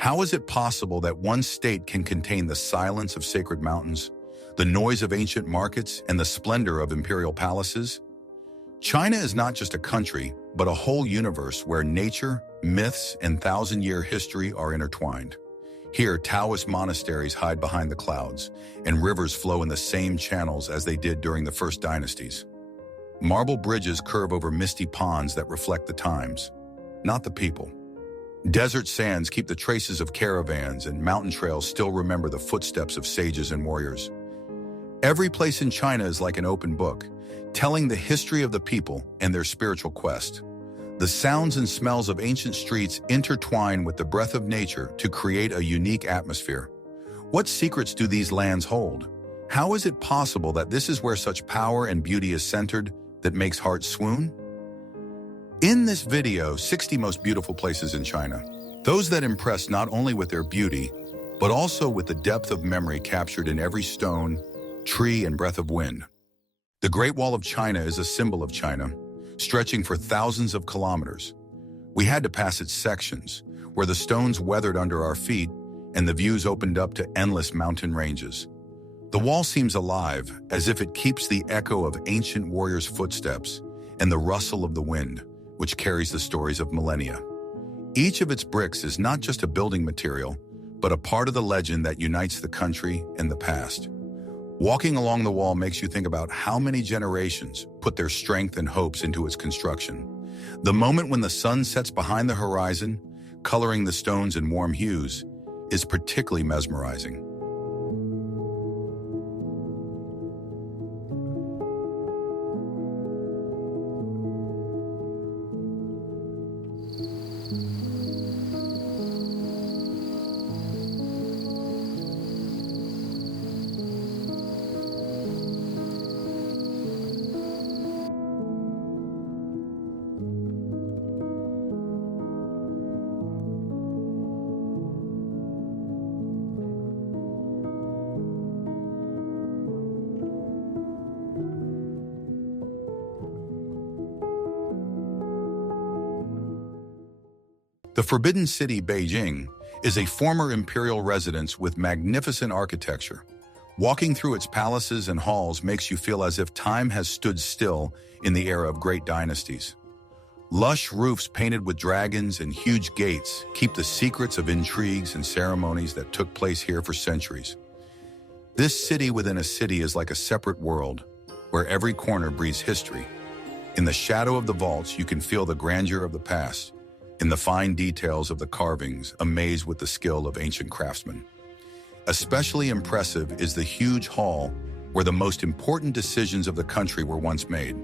How is it possible that one state can contain the silence of sacred mountains, the noise of ancient markets, and the splendor of imperial palaces? China is not just a country, but a whole universe where nature, myths, and thousand-year history are intertwined. Here, Taoist monasteries hide behind the clouds, and rivers flow in the same channels as they did during the first dynasties. Marble bridges curve over misty ponds that reflect the times, not the people. Desert sands keep the traces of caravans, and mountain trails still remember the footsteps of sages and warriors. Every place in China is like an open book, telling the history of the people and their spiritual quest. The sounds and smells of ancient streets intertwine with the breath of nature to create a unique atmosphere. What secrets do these lands hold? How is it possible that this is where such power and beauty is centered that makes hearts swoon? In this video, 60 most beautiful places in China. Those that impress not only with their beauty, but also with the depth of memory captured in every stone, tree, and breath of wind. The Great Wall of China is a symbol of China, stretching for thousands of kilometers. We had to pass its sections, where the stones weathered under our feet and the views opened up to endless mountain ranges. The wall seems alive, as if it keeps the echo of ancient warriors' footsteps and the rustle of the wind, which carries the stories of millennia. Each of its bricks is not just a building material, but a part of the legend that unites the country and the past. Walking along the wall makes you think about how many generations put their strength and hopes into its construction. The moment when the sun sets behind the horizon, coloring the stones in warm hues, is particularly mesmerizing. The Forbidden City, Beijing, is a former imperial residence with magnificent architecture. Walking through its palaces and halls makes you feel as if time has stood still in the era of great dynasties. Lush roofs painted with dragons and huge gates keep the secrets of intrigues and ceremonies that took place here for centuries. This city within a city is like a separate world, where every corner breathes history. In the shadow of the vaults, you can feel the grandeur of the past. In the fine details of the carvings, amazed with the skill of ancient craftsmen. Especially impressive is the huge hall where the most important decisions of the country were once made.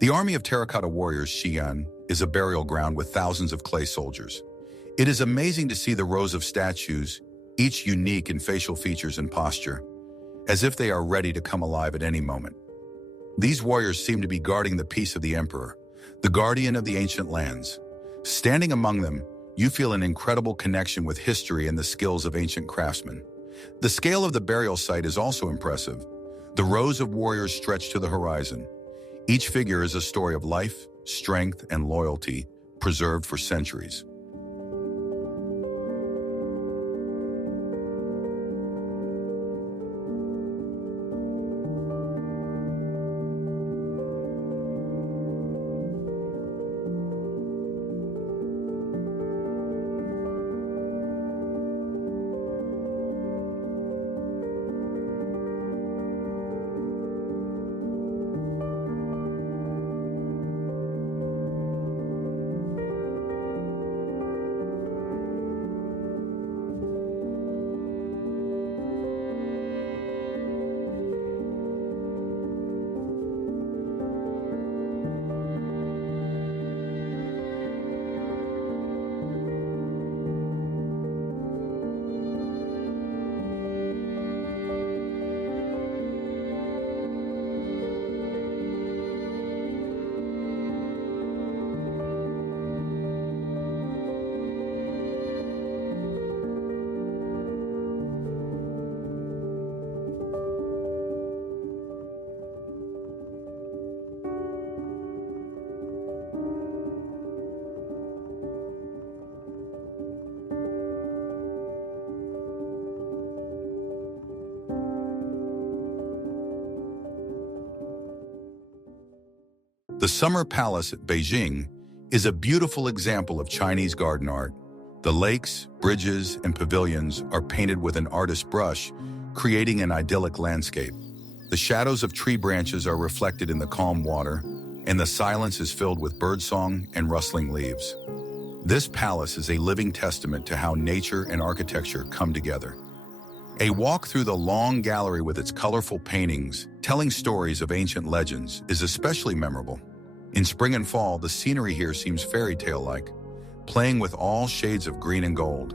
The army of terracotta warriors, Xi'an, is a burial ground with thousands of clay soldiers. It is amazing to see the rows of statues, each unique in facial features and posture, as if they are ready to come alive at any moment. These warriors seem to be guarding the peace of the emperor, the guardian of the ancient lands. Standing among them, you feel an incredible connection with history and the skills of ancient craftsmen. The scale of the burial site is also impressive. The rows of warriors stretch to the horizon. Each figure is a story of life, strength, and loyalty, preserved for centuries. The Summer Palace at Beijing is a beautiful example of Chinese garden art. The lakes, bridges, and pavilions are painted with an artist's brush, creating an idyllic landscape. The shadows of tree branches are reflected in the calm water, and the silence is filled with birdsong and rustling leaves. This palace is a living testament to how nature and architecture come together. A walk through the long gallery with its colorful paintings, telling stories of ancient legends, is especially memorable. In spring and fall, the scenery here seems fairy tale-like, playing with all shades of green and gold.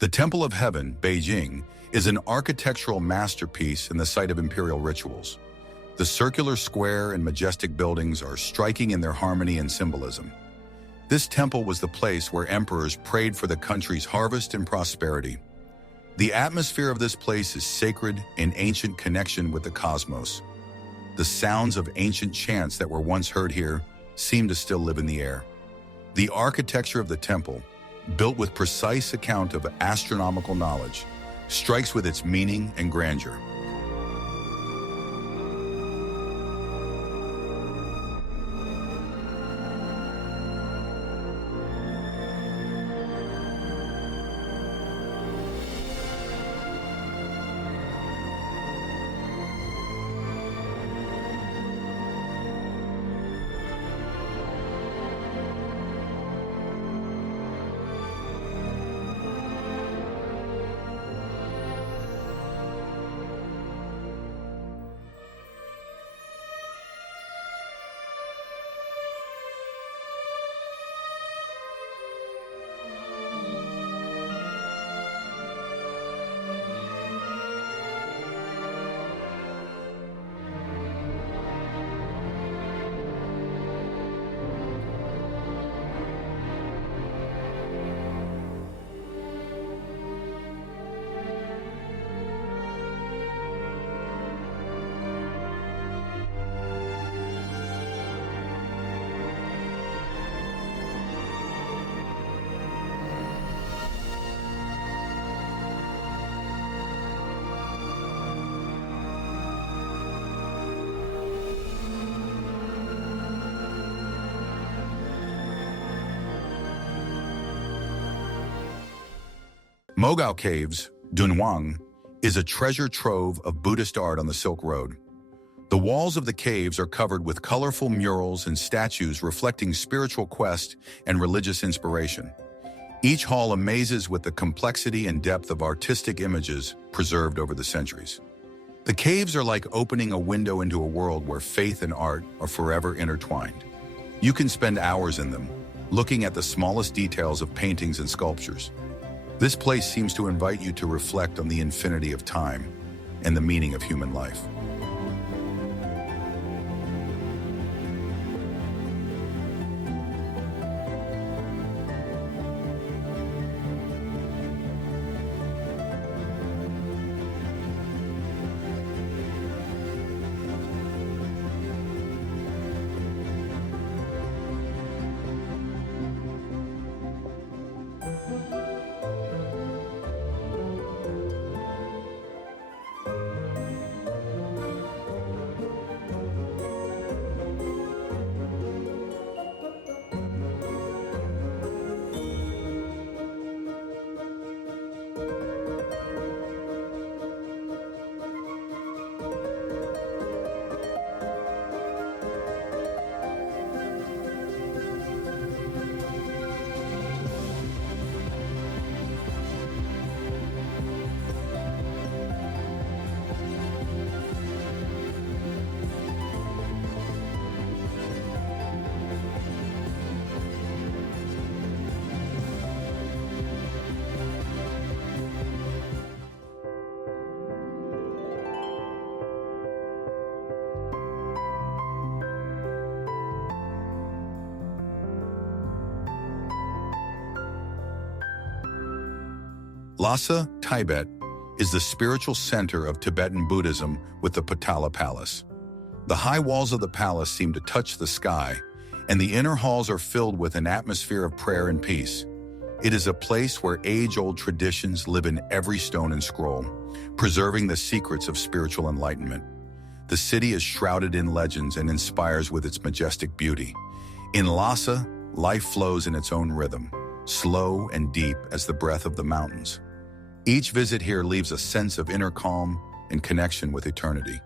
The Temple of Heaven, Beijing, is an architectural masterpiece and the site of imperial rituals. The circular square and majestic buildings are striking in their harmony and symbolism. This temple was the place where emperors prayed for the country's harvest and prosperity. The atmosphere of this place is sacred in ancient connection with the cosmos. The sounds of ancient chants that were once heard here seem to still live in the air. The architecture of the temple, built with precise account of astronomical knowledge, strikes with its meaning and grandeur. Mogao Caves, Dunhuang, is a treasure trove of Buddhist art on the Silk Road. The walls of the caves are covered with colorful murals and statues reflecting spiritual quest and religious inspiration. Each hall amazes with the complexity and depth of artistic images preserved over the centuries. The caves are like opening a window into a world where faith and art are forever intertwined. You can spend hours in them, looking at the smallest details of paintings and sculptures. This place seems to invite you to reflect on the infinity of time and the meaning of human life. Lhasa, Tibet, is the spiritual center of Tibetan Buddhism with the Potala Palace. The high walls of the palace seem to touch the sky, and the inner halls are filled with an atmosphere of prayer and peace. It is a place where age-old traditions live in every stone and scroll, preserving the secrets of spiritual enlightenment. The city is shrouded in legends and inspires with its majestic beauty. In Lhasa, life flows in its own rhythm, slow and deep as the breath of the mountains. Each visit here leaves a sense of inner calm and connection with eternity.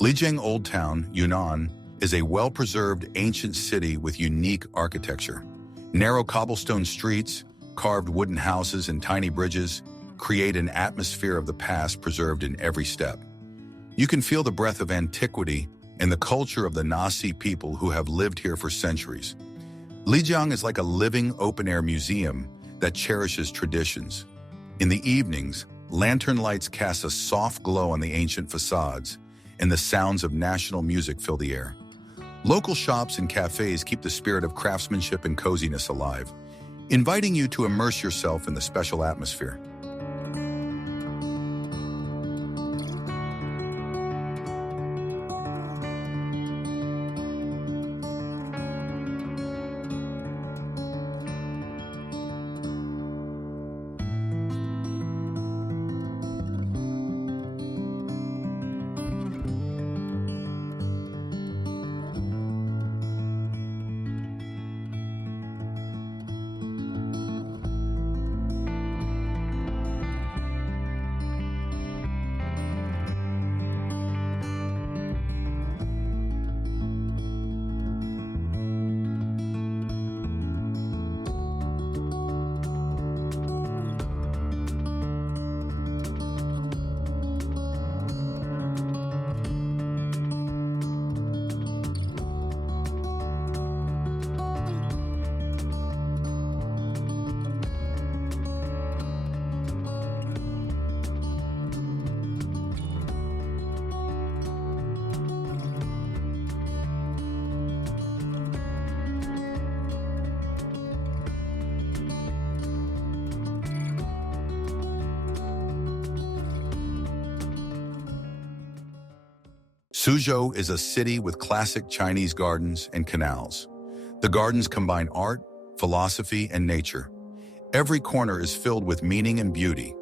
Lijiang Old Town, Yunnan, is a well-preserved ancient city with unique architecture. Narrow cobblestone streets, carved wooden houses, and tiny bridges create an atmosphere of the past preserved in every step. You can feel the breath of antiquity and the culture of the Nasi people who have lived here for centuries. Lijiang is like a living open-air museum that cherishes traditions. In the evenings, lantern lights cast a soft glow on the ancient facades, and the sounds of national music fill the air. Local shops and cafes keep the spirit of craftsmanship and coziness alive, inviting you to immerse yourself in the special atmosphere. Suzhou is a city with classic Chinese gardens and canals. The gardens combine art, philosophy, and nature. Every corner is filled with meaning and beauty.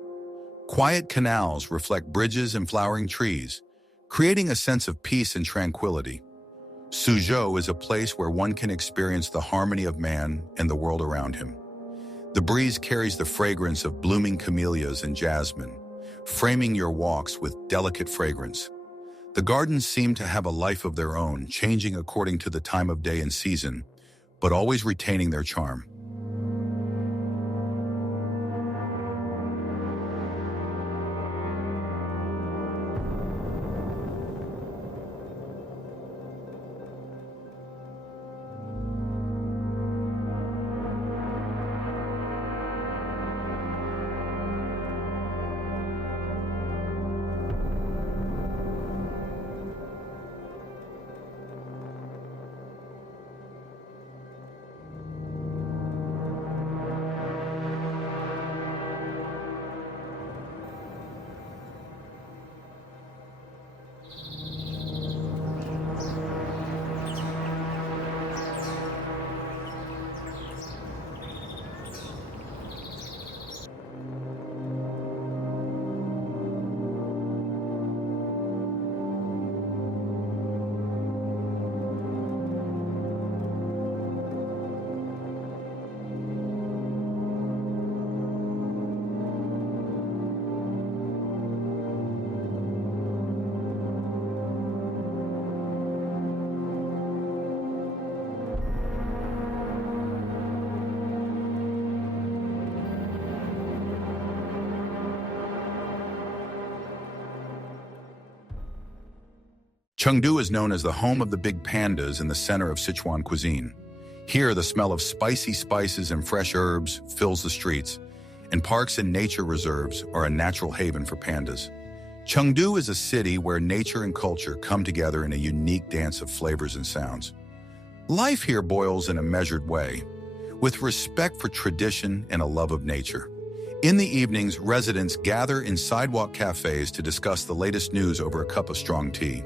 Quiet canals reflect bridges and flowering trees, creating a sense of peace and tranquility. Suzhou is a place where one can experience the harmony of man and the world around him. The breeze carries the fragrance of blooming camellias and jasmine, framing your walks with delicate fragrance. The gardens seem to have a life of their own, changing according to the time of day and season, but always retaining their charm. Chengdu is known as the home of the big pandas in the center of Sichuan cuisine. Here, the smell of spicy spices and fresh herbs fills the streets, and parks and nature reserves are a natural haven for pandas. Chengdu is a city where nature and culture come together in a unique dance of flavors and sounds. Life here boils in a measured way, with respect for tradition and a love of nature. In the evenings, residents gather in sidewalk cafes to discuss the latest news over a cup of strong tea.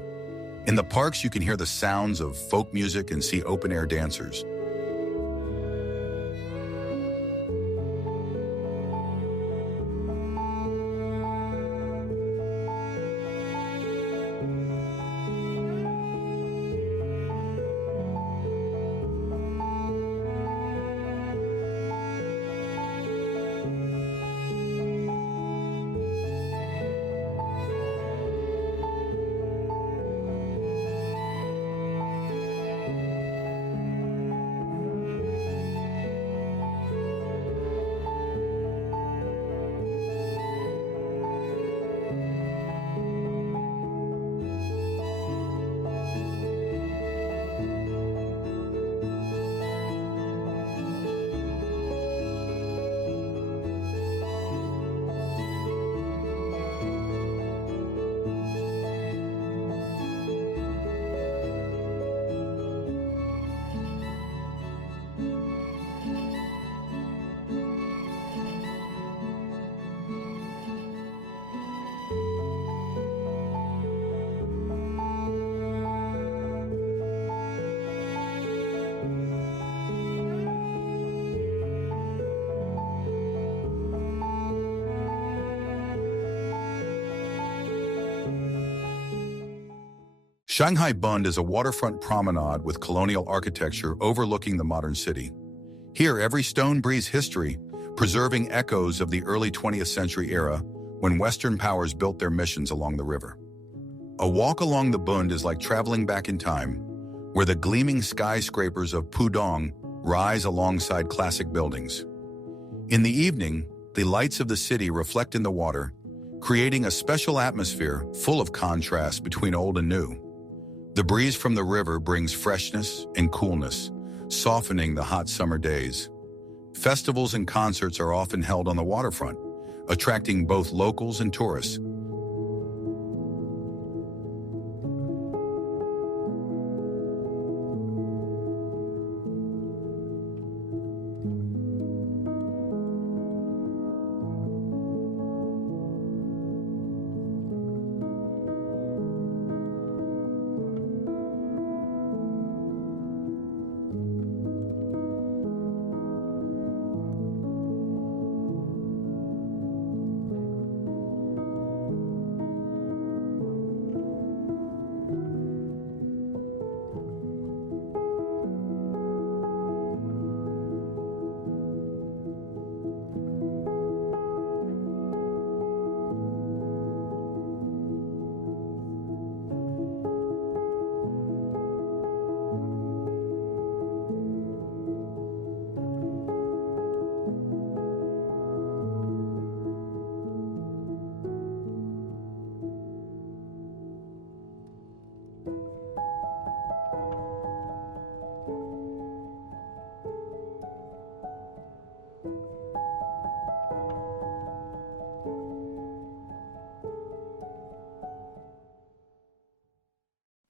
In the parks, you can hear the sounds of folk music and see open-air dancers. Shanghai Bund is a waterfront promenade with colonial architecture overlooking the modern city. Here, every stone breathes history, preserving echoes of the early 20th century era when Western powers built their missions along the river. A walk along the Bund is like traveling back in time, where the gleaming skyscrapers of Pudong rise alongside classic buildings. In the evening, the lights of the city reflect in the water, creating a special atmosphere full of contrast between old and new. The breeze from the river brings freshness and coolness, softening the hot summer days. Festivals and concerts are often held on the waterfront, attracting both locals and tourists.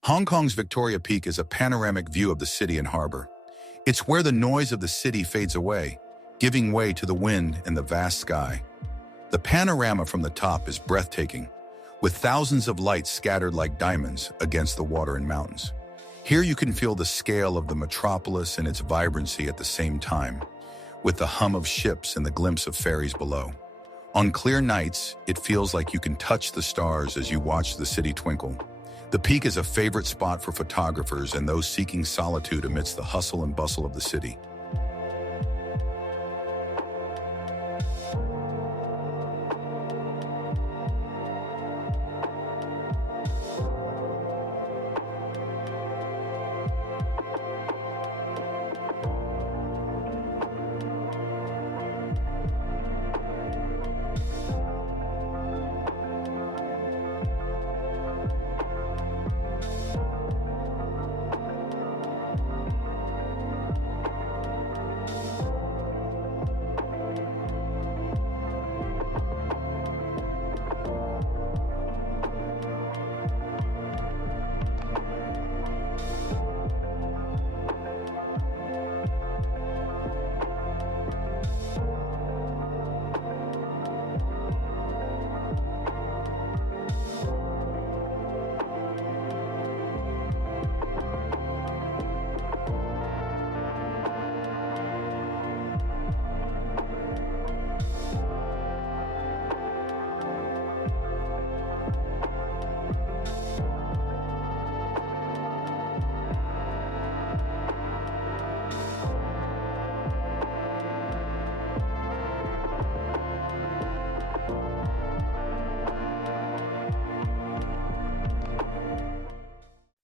Hong Kong's Victoria Peak is a panoramic view of the city and harbor. It's where the noise of the city fades away, giving way to the wind and the vast sky. The panorama from the top is breathtaking, with thousands of lights scattered like diamonds against the water and mountains. Here you can feel the scale of the metropolis and its vibrancy at the same time, with the hum of ships and the glimpse of ferries below. On clear nights, it feels like you can touch the stars as you watch the city twinkle. The peak is a favorite spot for photographers and those seeking solitude amidst the hustle and bustle of the city.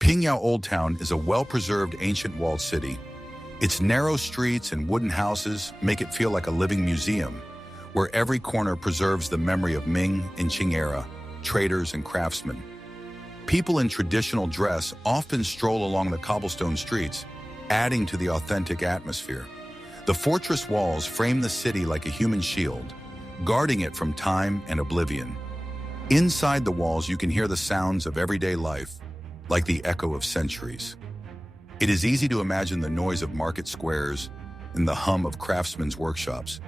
Pingyao Old Town is a well-preserved ancient walled city. Its narrow streets and wooden houses make it feel like a living museum, where every corner preserves the memory of Ming and Qing era, traders and craftsmen. People in traditional dress often stroll along the cobblestone streets, adding to the authentic atmosphere. The fortress walls frame the city like a human shield, guarding it from time and oblivion. Inside the walls, you can hear the sounds of everyday life, like the echo of centuries. It is easy to imagine the noise of market squares and the hum of craftsmen's workshops.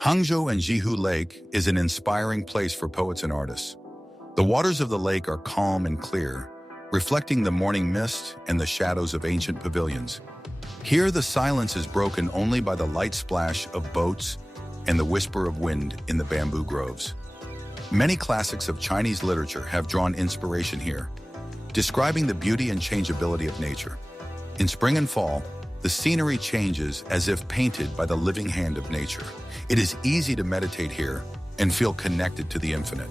Hangzhou and Jihu Lake is an inspiring place for poets and artists. The waters of the lake are calm and clear, reflecting the morning mist and the shadows of ancient pavilions. Here, the silence is broken only by the light splash of boats and the whisper of wind in the bamboo groves. Many classics of Chinese literature have drawn inspiration here, describing the beauty and changeability of nature. In spring and fall, the scenery changes as if painted by the living hand of nature. It is easy to meditate here and feel connected to the infinite.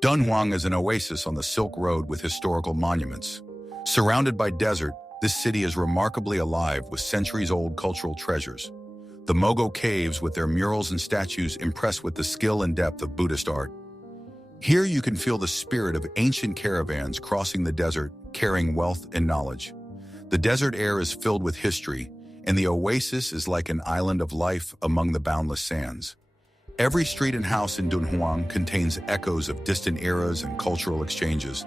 Dunhuang is an oasis on the Silk Road with historical monuments. Surrounded by desert, this city is remarkably alive with centuries-old cultural treasures. The Mogo Caves with their murals and statues impress with the skill and depth of Buddhist art. Here you can feel the spirit of ancient caravans crossing the desert, carrying wealth and knowledge. The desert air is filled with history, and the oasis is like an island of life among the boundless sands. Every street and house in Dunhuang contains echoes of distant eras and cultural exchanges.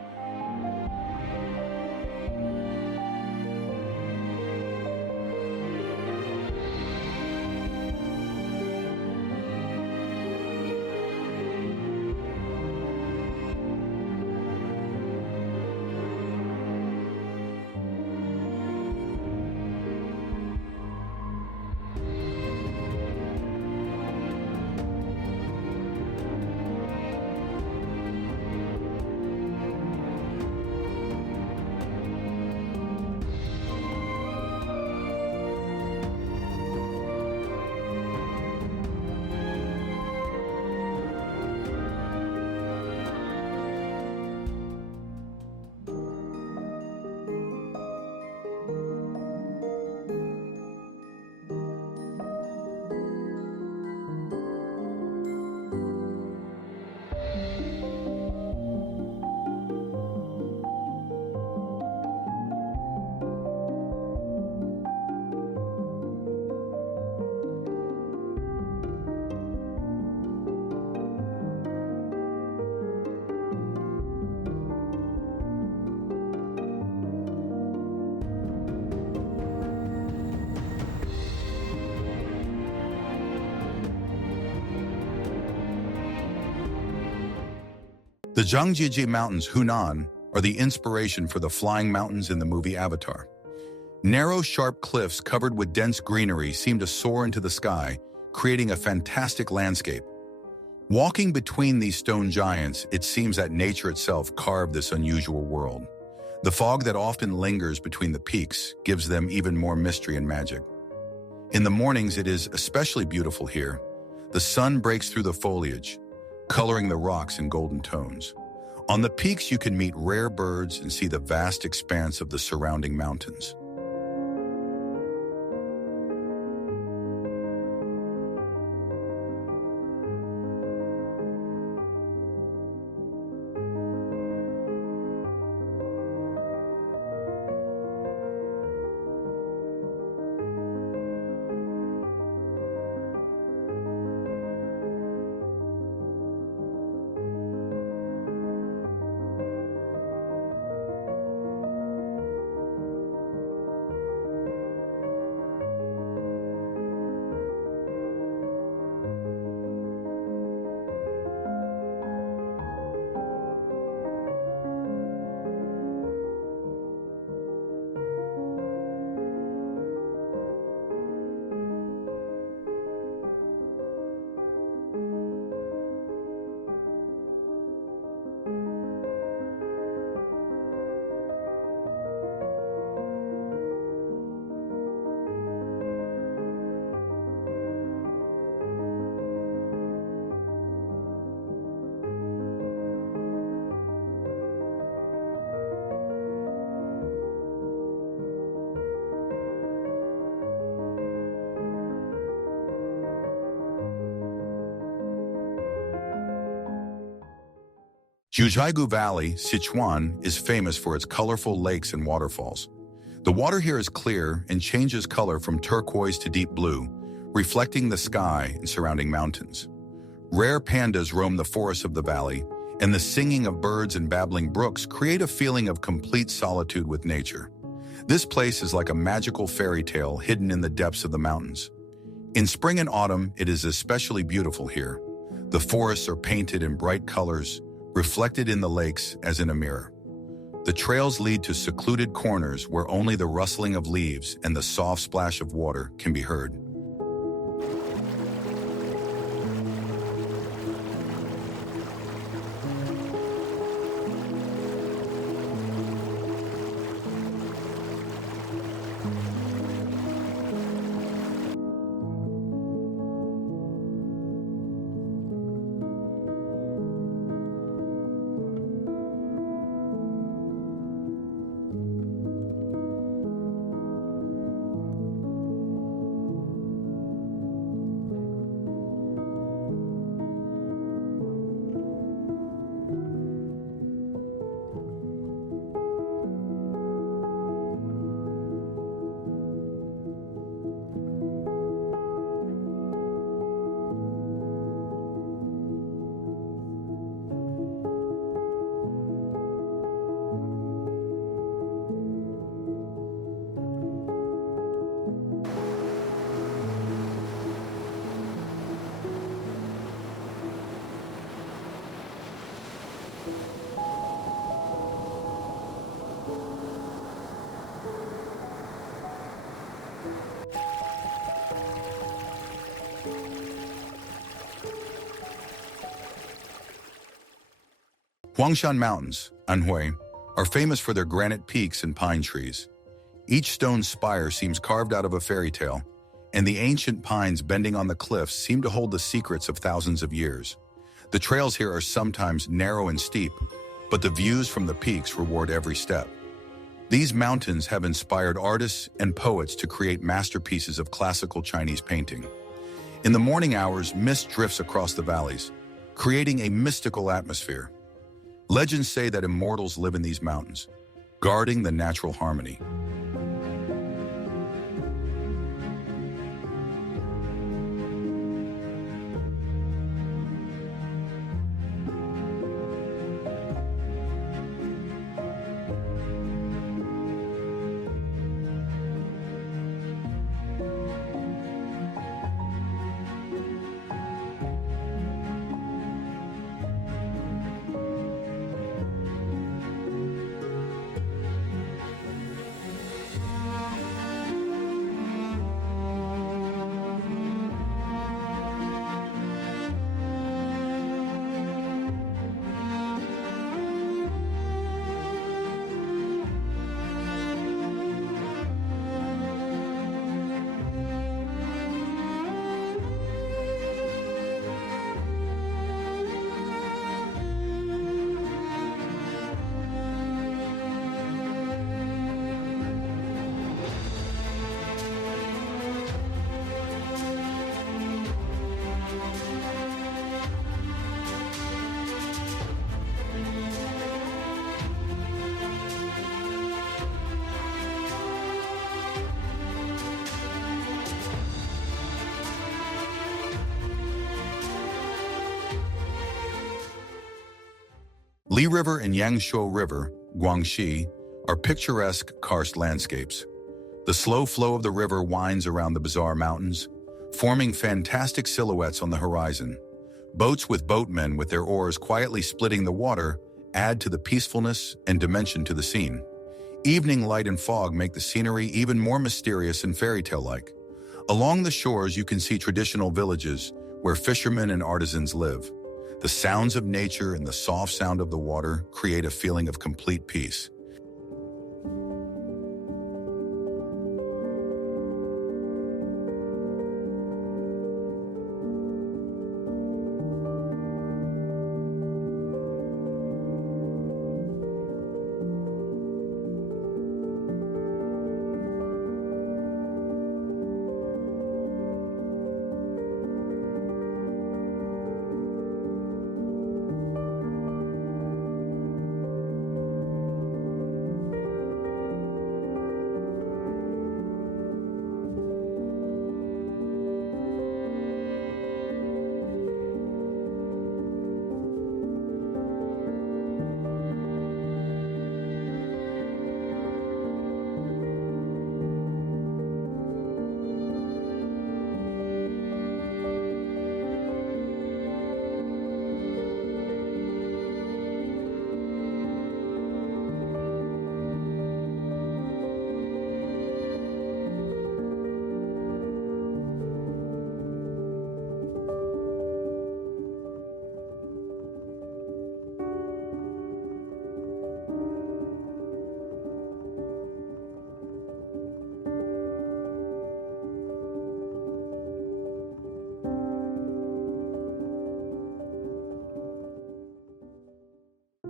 The Zhangjiajie Mountains, Hunan, are the inspiration for the flying mountains in the movie Avatar. Narrow, sharp cliffs covered with dense greenery seem to soar into the sky, creating a fantastic landscape. Walking between these stone giants, it seems that nature itself carved this unusual world. The fog that often lingers between the peaks gives them even more mystery and magic. In the mornings, it is especially beautiful here. The sun breaks through the foliage, coloring the rocks in golden tones. On the peaks, you can meet rare birds and see the vast expanse of the surrounding mountains. Jiuzhaigou Valley, Sichuan, is famous for its colorful lakes and waterfalls. The water here is clear and changes color from turquoise to deep blue, reflecting the sky and surrounding mountains. Rare pandas roam the forests of the valley, and the singing of birds and babbling brooks create a feeling of complete solitude with nature. This place is like a magical fairy tale hidden in the depths of the mountains. In spring and autumn, it is especially beautiful here. The forests are painted in bright colors, reflected in the lakes as in a mirror. The trails lead to secluded corners where only the rustling of leaves and the soft splash of water can be heard. Huangshan Mountains, Anhui, are famous for their granite peaks and pine trees. Each stone spire seems carved out of a fairy tale, and the ancient pines bending on the cliffs seem to hold the secrets of thousands of years. The trails here are sometimes narrow and steep, but the views from the peaks reward every step. These mountains have inspired artists and poets to create masterpieces of classical Chinese painting. In the morning hours, mist drifts across the valleys, creating a mystical atmosphere. Legends say that immortals live in these mountains, guarding the natural harmony. Li River and Yangshuo River, Guangxi, are picturesque karst landscapes. The slow flow of the river winds around the bizarre mountains, forming fantastic silhouettes on the horizon. Boats with boatmen with their oars quietly splitting the water add to the peacefulness and dimension to the scene. Evening light and fog make the scenery even more mysterious and fairy tale-like. Along the shores, you can see traditional villages where fishermen and artisans live. The sounds of nature and the soft sound of the water create a feeling of complete peace.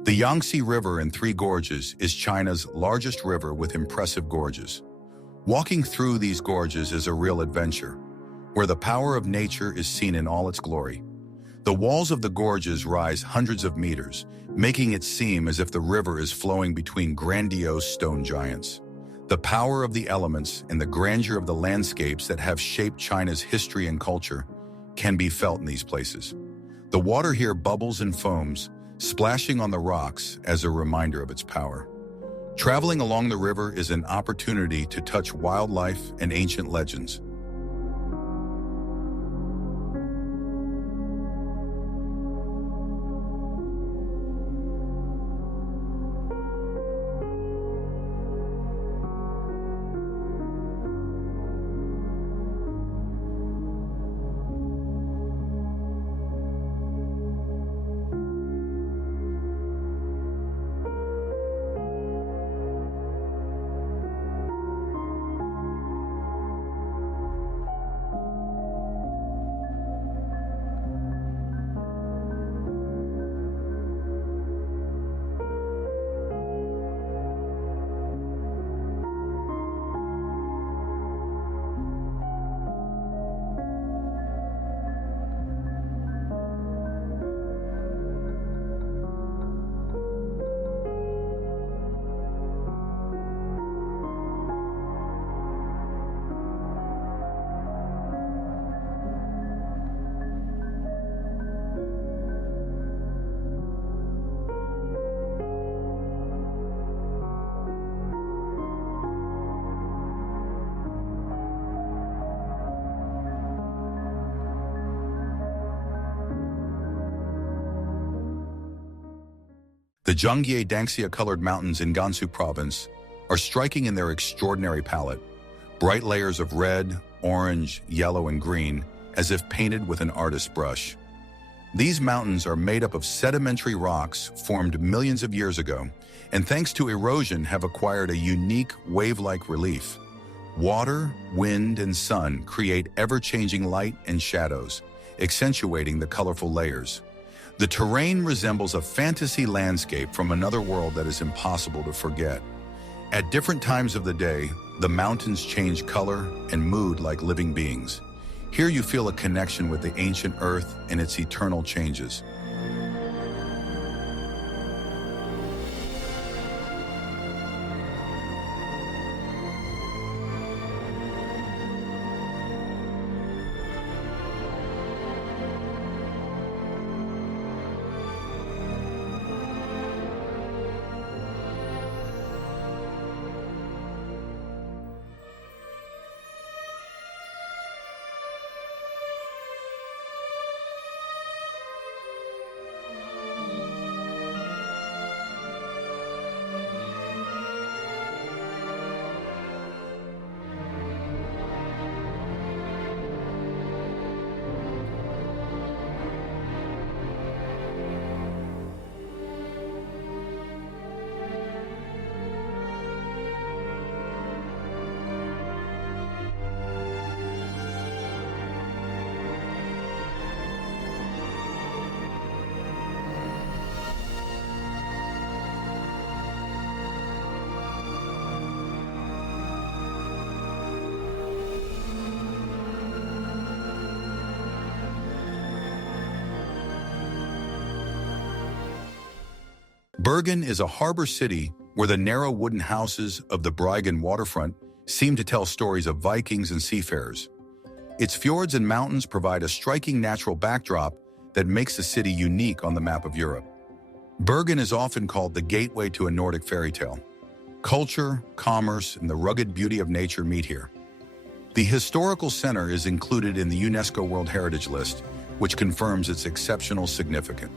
The Yangtze River in Three Gorges is China's largest river with impressive gorges. Walking through these gorges is a real adventure, where the power of nature is seen in all its glory. The walls of the gorges rise hundreds of meters, making it seem as if the river is flowing between grandiose stone giants. The power of the elements and the grandeur of the landscapes that have shaped China's history and culture can be felt in these places. The water here bubbles and foams, splashing on the rocks as a reminder of its power. Traveling along the river is an opportunity to touch wildlife and ancient legends. The Zhangye Dangxia-colored mountains in Gansu province are striking in their extraordinary palette. Bright layers of red, orange, yellow, and green, as if painted with an artist's brush. These mountains are made up of sedimentary rocks formed millions of years ago, and thanks to erosion have acquired a unique wave-like relief. Water, wind, and sun create ever-changing light and shadows, accentuating the colorful layers. The terrain resembles a fantasy landscape from another world that is impossible to forget. At different times of the day, the mountains change color and mood like living beings. Here you feel a connection with the ancient earth and its eternal changes. Bergen is a harbor city where the narrow wooden houses of the Bryggen waterfront seem to tell stories of Vikings and seafarers. Its fjords and mountains provide a striking natural backdrop that makes the city unique on the map of Europe. Bergen is often called the gateway to a Nordic fairy tale. Culture, commerce, and the rugged beauty of nature meet here. The historical center is included in the UNESCO World Heritage List, which confirms its exceptional significance.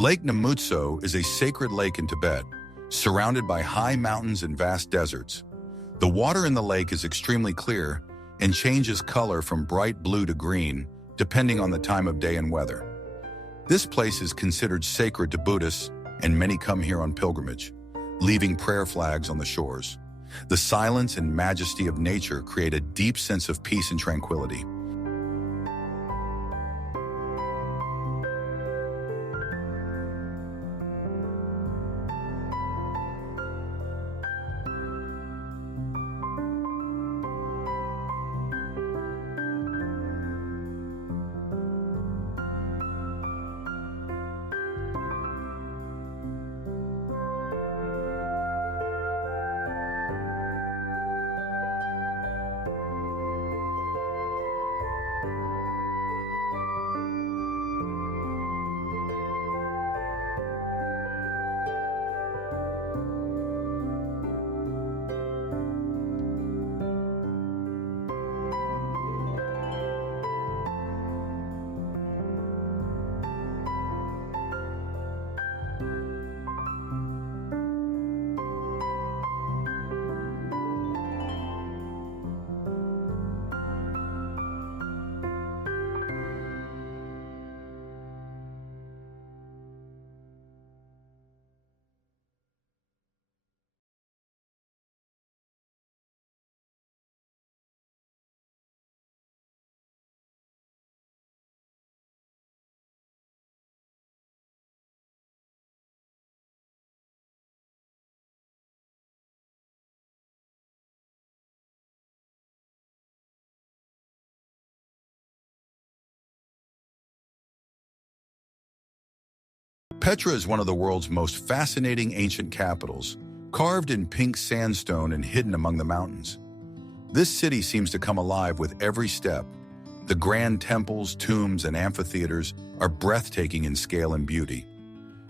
Lake Namutso is a sacred lake in Tibet, surrounded by high mountains and vast deserts. The water in the lake is extremely clear and changes color from bright blue to green, depending on the time of day and weather. This place is considered sacred to Buddhists, and many come here on pilgrimage, leaving prayer flags on the shores. The silence and majesty of nature create a deep sense of peace and tranquility. Petra is one of the world's most fascinating ancient capitals, carved in pink sandstone and hidden among the mountains. This city seems to come alive with every step. The grand temples, tombs, and amphitheaters are breathtaking in scale and beauty.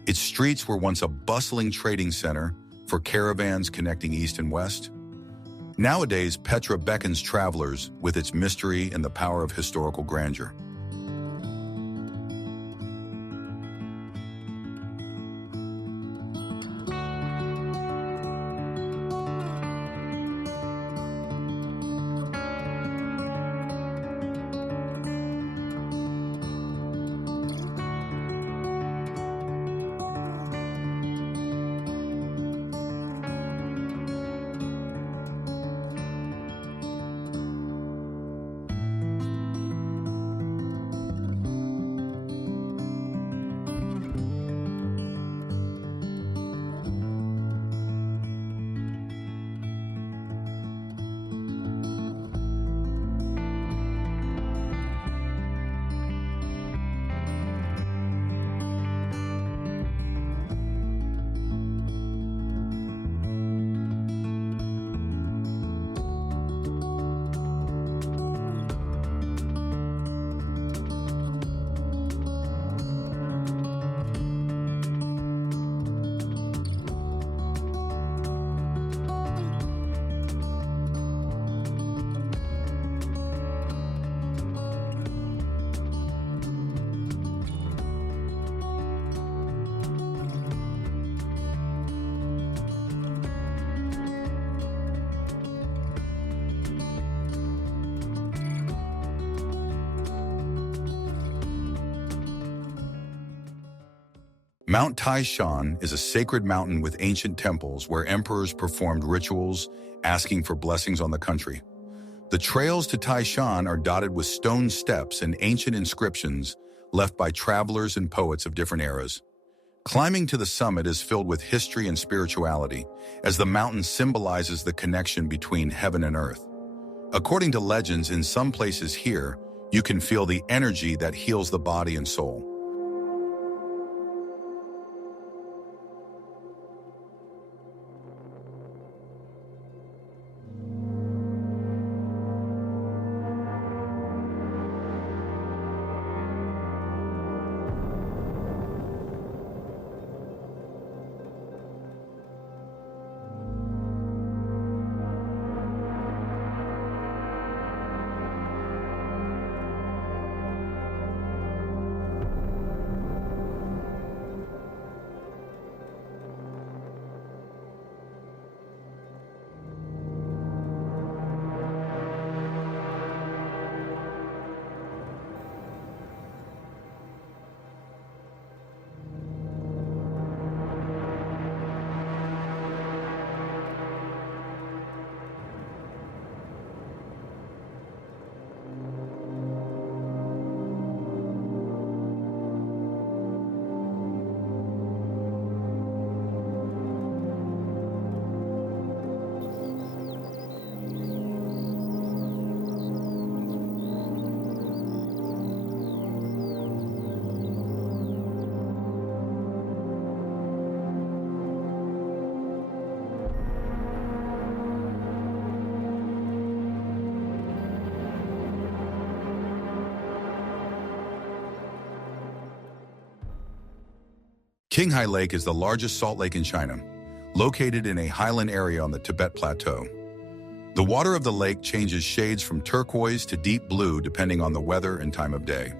Its streets were once a bustling trading center for caravans connecting east and west. Nowadays, Petra beckons travelers with its mystery and the power of historical grandeur. Mount Taishan is a sacred mountain with ancient temples where emperors performed rituals asking for blessings on the country. The trails to Taishan are dotted with stone steps and ancient inscriptions left by travelers and poets of different eras. Climbing to the summit is filled with history and spirituality, as the mountain symbolizes the connection between heaven and earth. According to legends, in some places here, you can feel the energy that heals the body and soul. Qinghai Lake is the largest salt lake in China, located in a highland area on the Tibet Plateau. The water of the lake changes shades from turquoise to deep blue depending on the weather and time of day.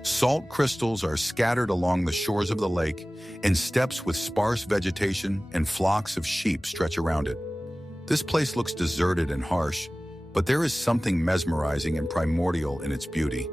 Salt crystals are scattered along the shores of the lake, and steps with sparse vegetation and flocks of sheep stretch around it. This place looks deserted and harsh, but there is something mesmerizing and primordial in its beauty.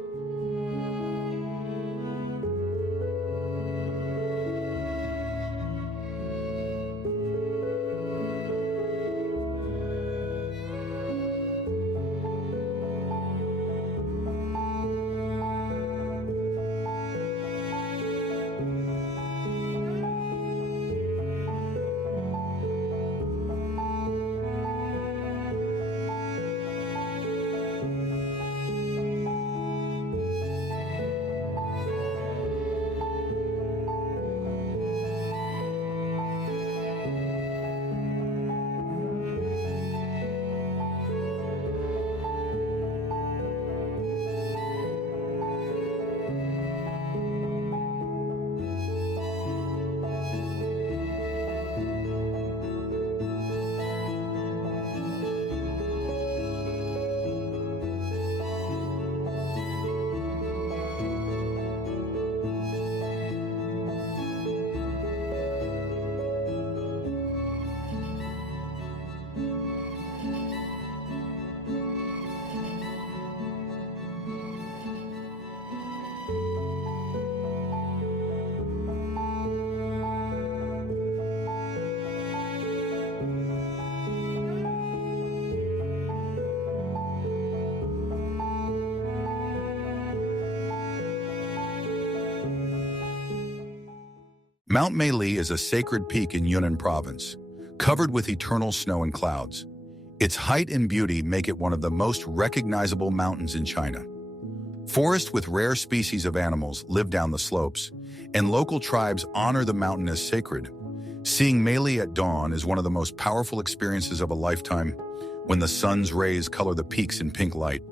Mount Meili is a sacred peak in Yunnan province, covered with eternal snow and clouds. Its height and beauty make it one of the most recognizable mountains in China. Forests with rare species of animals live down the slopes, and local tribes honor the mountain as sacred. Seeing Meili at dawn is one of the most powerful experiences of a lifetime, when the sun's rays color the peaks in pink light.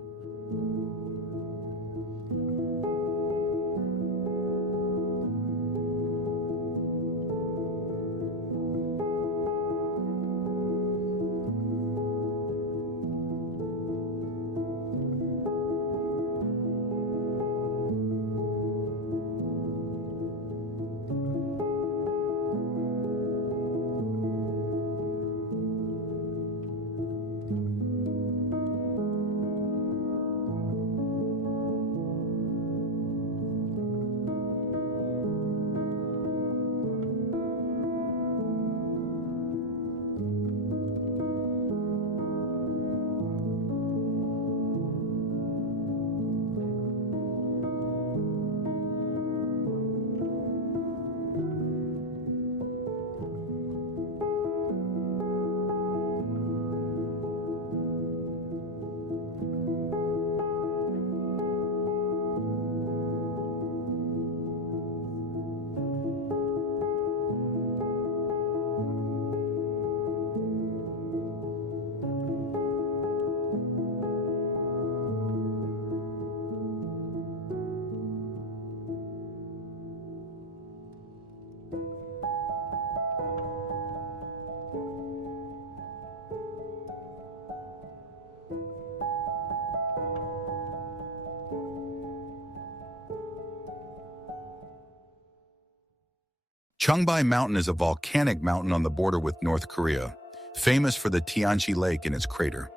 Chungbai Mountain is a volcanic mountain on the border with North Korea, famous for the Tianchi Lake in its crater.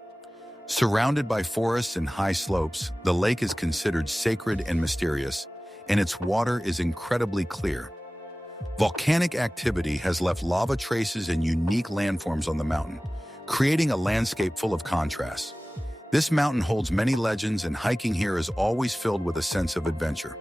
Surrounded by forests and high slopes, the lake is considered sacred and mysterious, and its water is incredibly clear. Volcanic activity has left lava traces and unique landforms on the mountain, creating a landscape full of contrasts. This mountain holds many legends, and hiking here is always filled with a sense of adventure.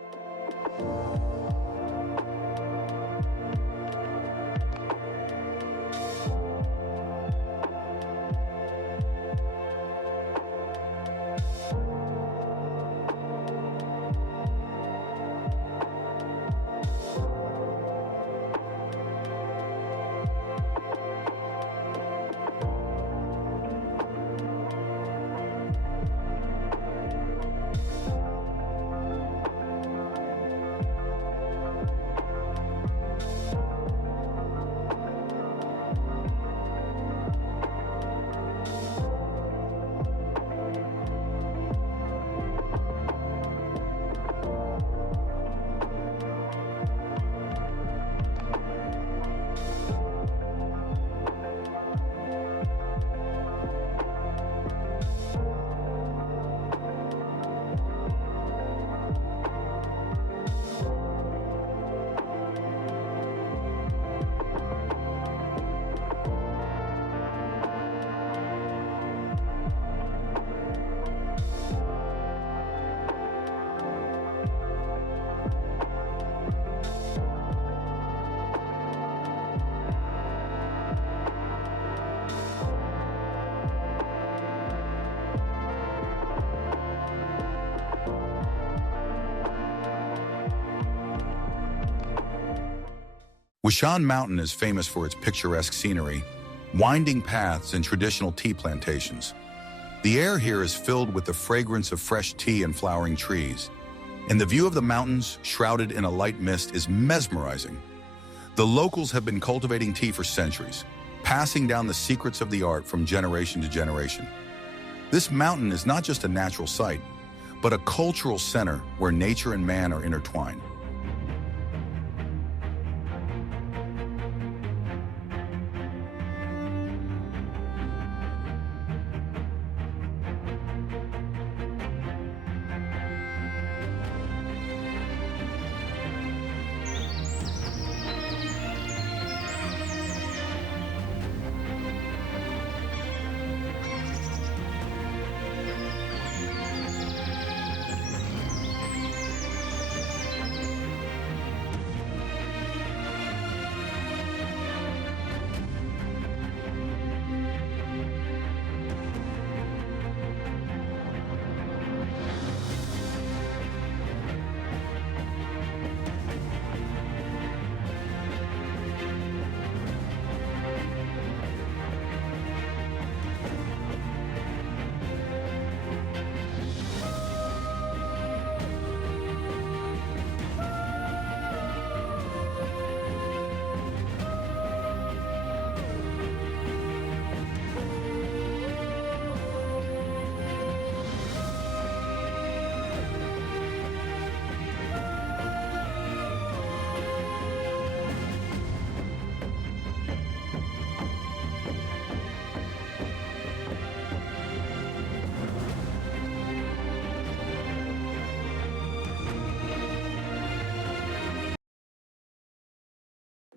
Wishan Mountain is famous for its picturesque scenery, winding paths, and traditional tea plantations. The air here is filled with the fragrance of fresh tea and flowering trees, and the view of the mountains, shrouded in a light mist, is mesmerizing. The locals have been cultivating tea for centuries, passing down the secrets of the art from generation to generation. This mountain is not just a natural site, but a cultural center where nature and man are intertwined.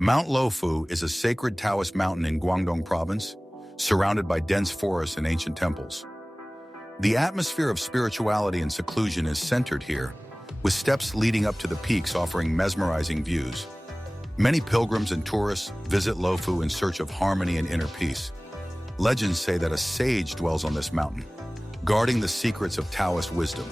Mount Luofu is a sacred Taoist mountain in Guangdong province, surrounded by dense forests and ancient temples. The atmosphere of spirituality and seclusion is centered here, with steps leading up to the peaks offering mesmerizing views. Many pilgrims and tourists visit Luofu in search of harmony and inner peace. Legends say that a sage dwells on this mountain, guarding the secrets of Taoist wisdom.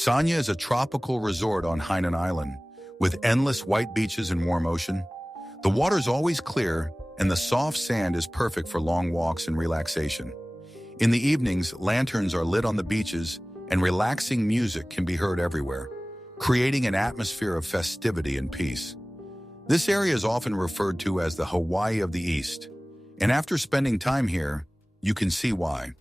Sanya is a tropical resort on Hainan Island, with endless white beaches and warm ocean. The water's always clear, and the soft sand is perfect for long walks and relaxation. In the evenings, lanterns are lit on the beaches, and relaxing music can be heard everywhere, creating an atmosphere of festivity and peace. This area is often referred to as the Hawaii of the East, and after spending time here, you can see why.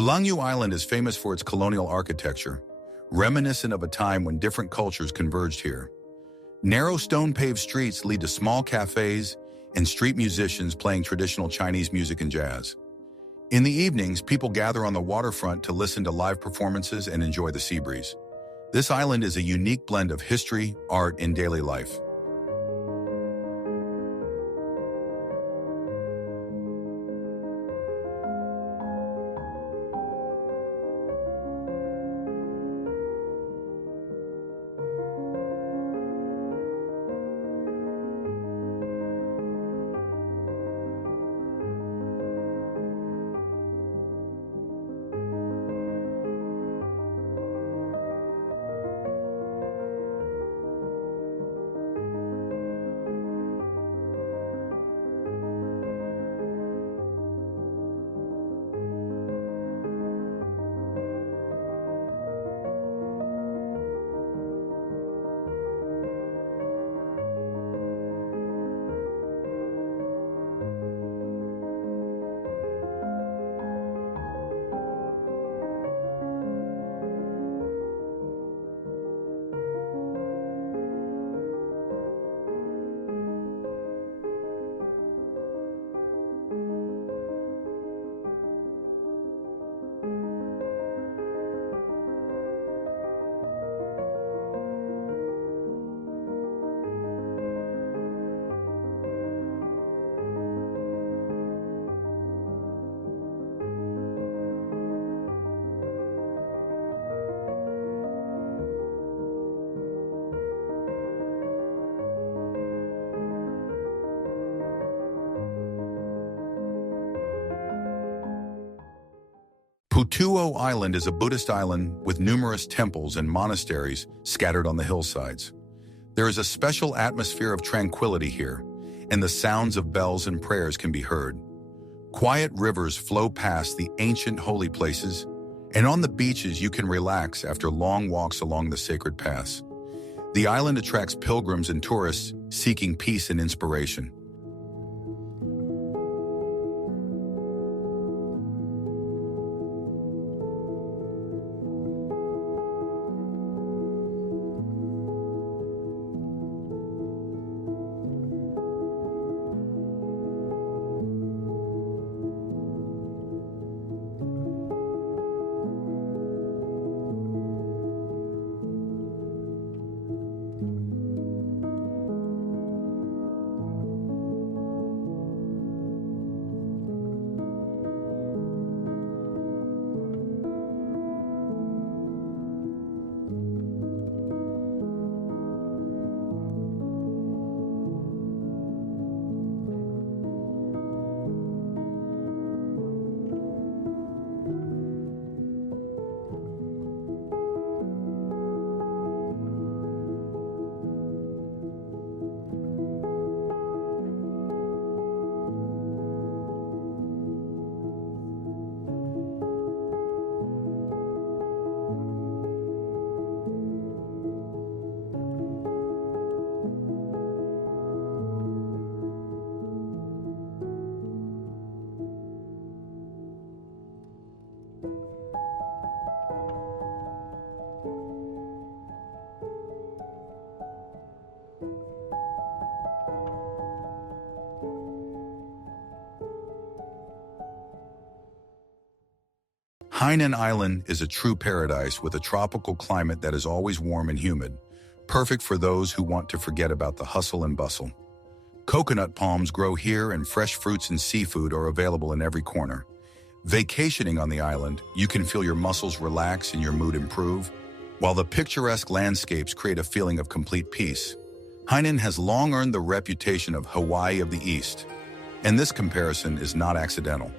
Gulangyu Island is famous for its colonial architecture, reminiscent of a time when different cultures converged here. Narrow stone-paved streets lead to small cafes and street musicians playing traditional Chinese music and jazz. In the evenings, people gather on the waterfront to listen to live performances and enjoy the sea breeze. This island is a unique blend of history, art, and daily life. Putuo Island is a Buddhist island with numerous temples and monasteries scattered on the hillsides. There is a special atmosphere of tranquility here, and the sounds of bells and prayers can be heard. Quiet rivers flow past the ancient holy places, and on the beaches you can relax after long walks along the sacred paths. The island attracts pilgrims and tourists seeking peace and inspiration. Hainan Island is a true paradise with a tropical climate that is always warm and humid, perfect for those who want to forget about the hustle and bustle. Coconut palms grow here and fresh fruits and seafood are available in every corner. Vacationing on the island, you can feel your muscles relax and your mood improve, while the picturesque landscapes create a feeling of complete peace. Hainan has long earned the reputation of Hawaii of the East, and this comparison is not accidental.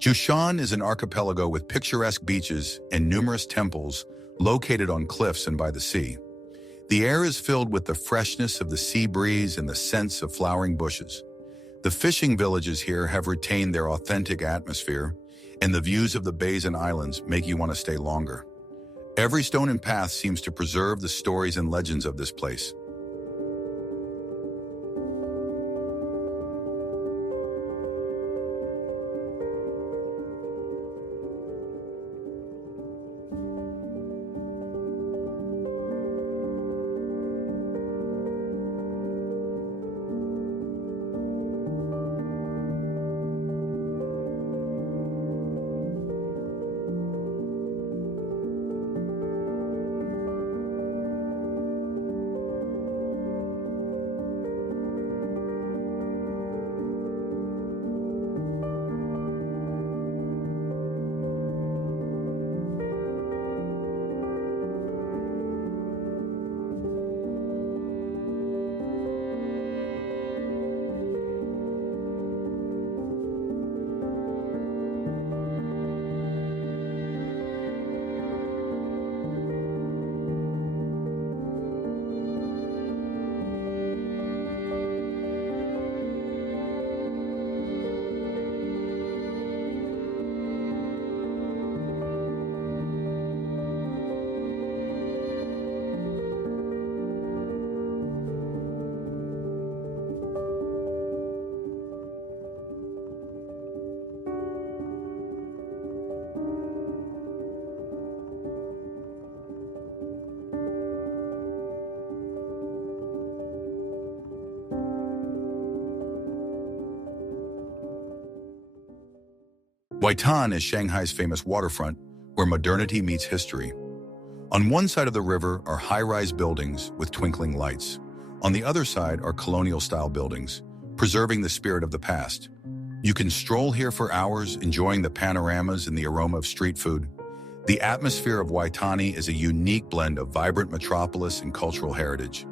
Jushan is an archipelago with picturesque beaches and numerous temples located on cliffs and by the sea. The air is filled with the freshness of the sea breeze and the scents of flowering bushes. The fishing villages here have retained their authentic atmosphere, and the views of the bays and islands make you want to stay longer. Every stone and path seems to preserve the stories and legends of this place. Waitan is Shanghai's famous waterfront, where modernity meets history. On one side of the river are high-rise buildings with twinkling lights. On the other side are colonial-style buildings, preserving the spirit of the past. You can stroll here for hours, enjoying the panoramas and the aroma of street food. The atmosphere of Waitani is a unique blend of vibrant metropolis and cultural heritage.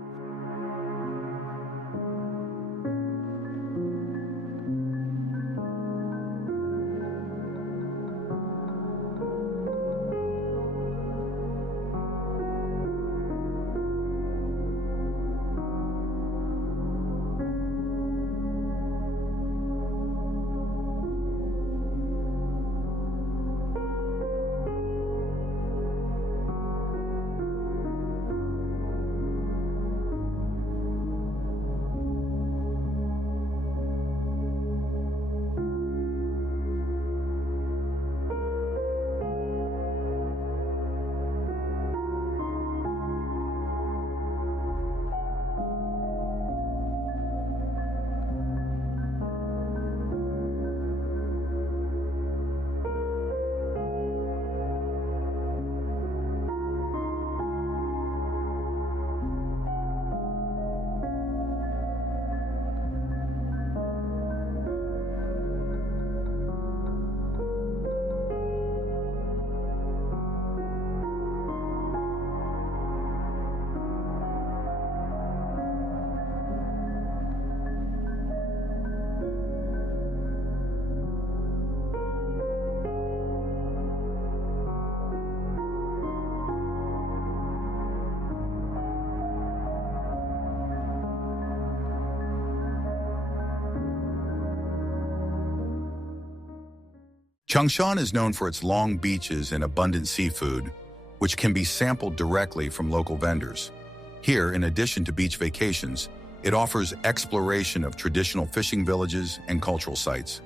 Changshan is known for its long beaches and abundant seafood, which can be sampled directly from local vendors. Here, in addition to beach vacations, it offers exploration of traditional fishing villages and cultural sites.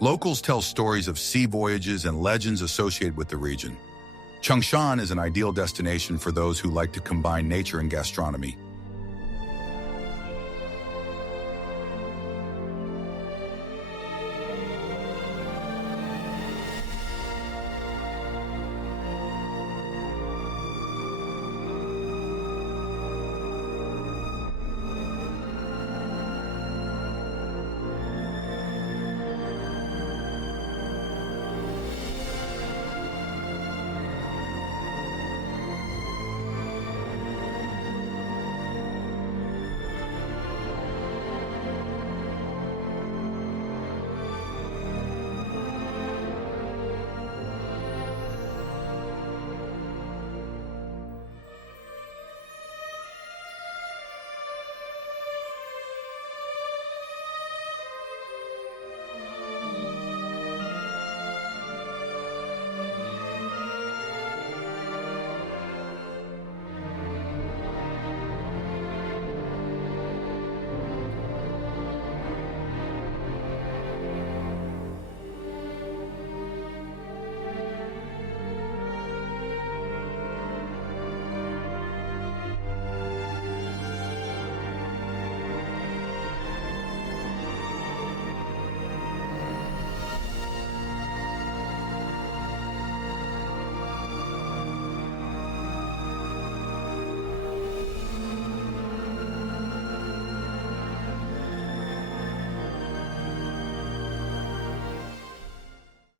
Locals tell stories of sea voyages and legends associated with the region. Changshan is an ideal destination for those who like to combine nature and gastronomy.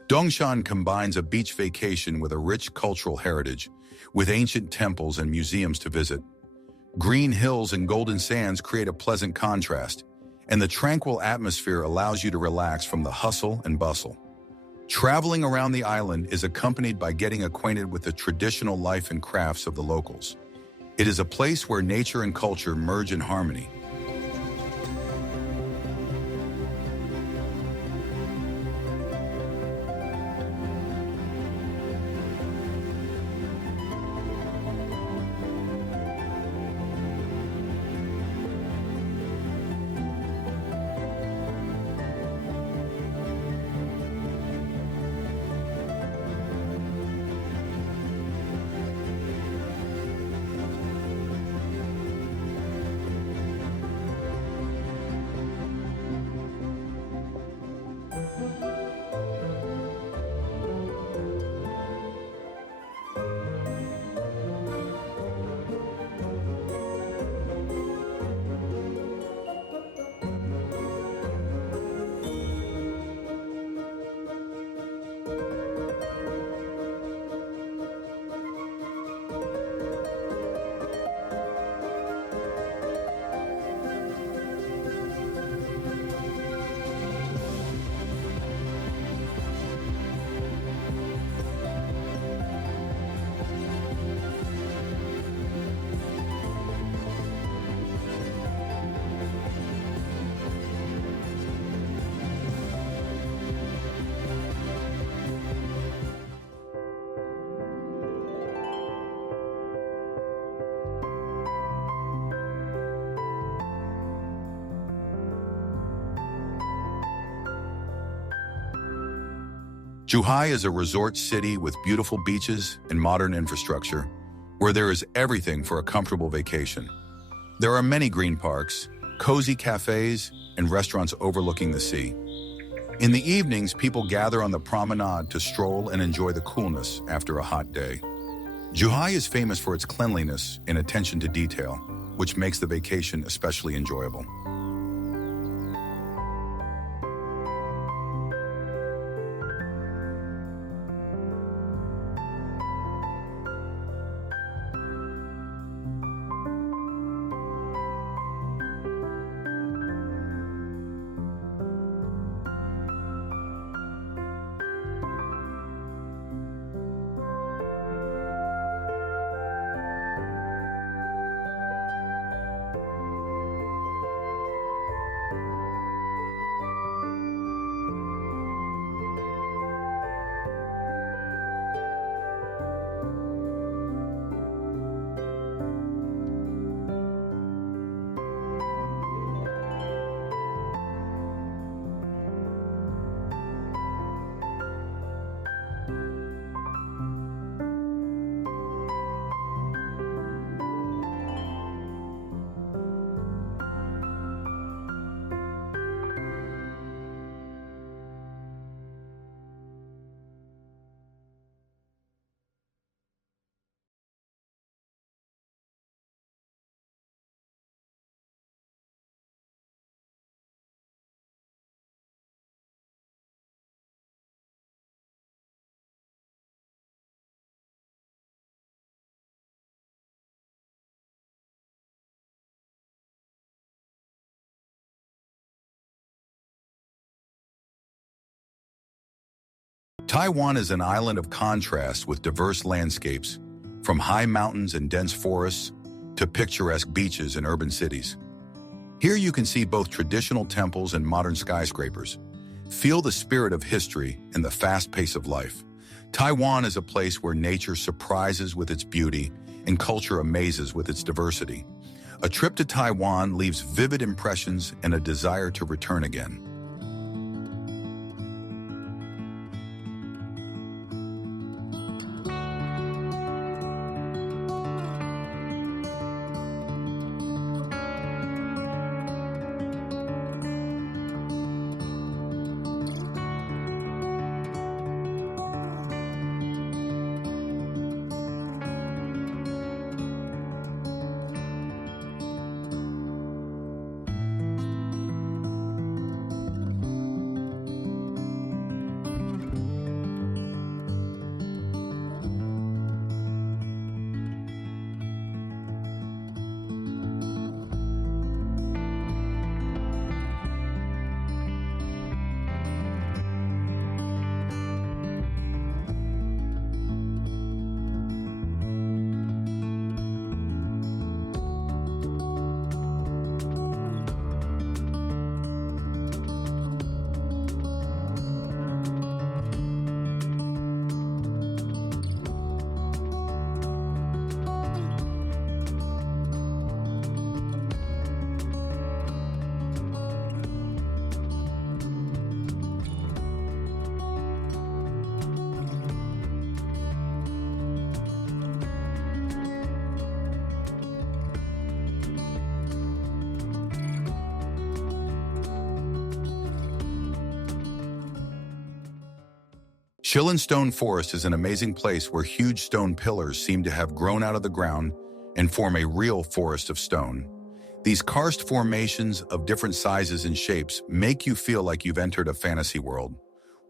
Dongshan combines a beach vacation with a rich cultural heritage, with ancient temples and museums to visit. Green hills and golden sands create a pleasant contrast, and the tranquil atmosphere allows you to relax from the hustle and bustle. Traveling around the island is accompanied by getting acquainted with the traditional life and crafts of the locals. It is a place where nature and culture merge in harmony. Zhuhai is a resort city with beautiful beaches and modern infrastructure, where there is everything for a comfortable vacation. There are many green parks, cozy cafes, and restaurants overlooking the sea. In the evenings, people gather on the promenade to stroll and enjoy the coolness after a hot day. Zhuhai is famous for its cleanliness and attention to detail, which makes the vacation especially enjoyable. Taiwan is an island of contrast with diverse landscapes, from high mountains and dense forests to picturesque beaches and urban cities. Here you can see both traditional temples and modern skyscrapers. Feel the spirit of history and the fast pace of life. Taiwan is a place where nature surprises with its beauty and culture amazes with its diversity. A trip to Taiwan leaves vivid impressions and a desire to return again. Shilin Stone Forest is an amazing place where huge stone pillars seem to have grown out of the ground and form a real forest of stone. These karst formations of different sizes and shapes make you feel like you've entered a fantasy world.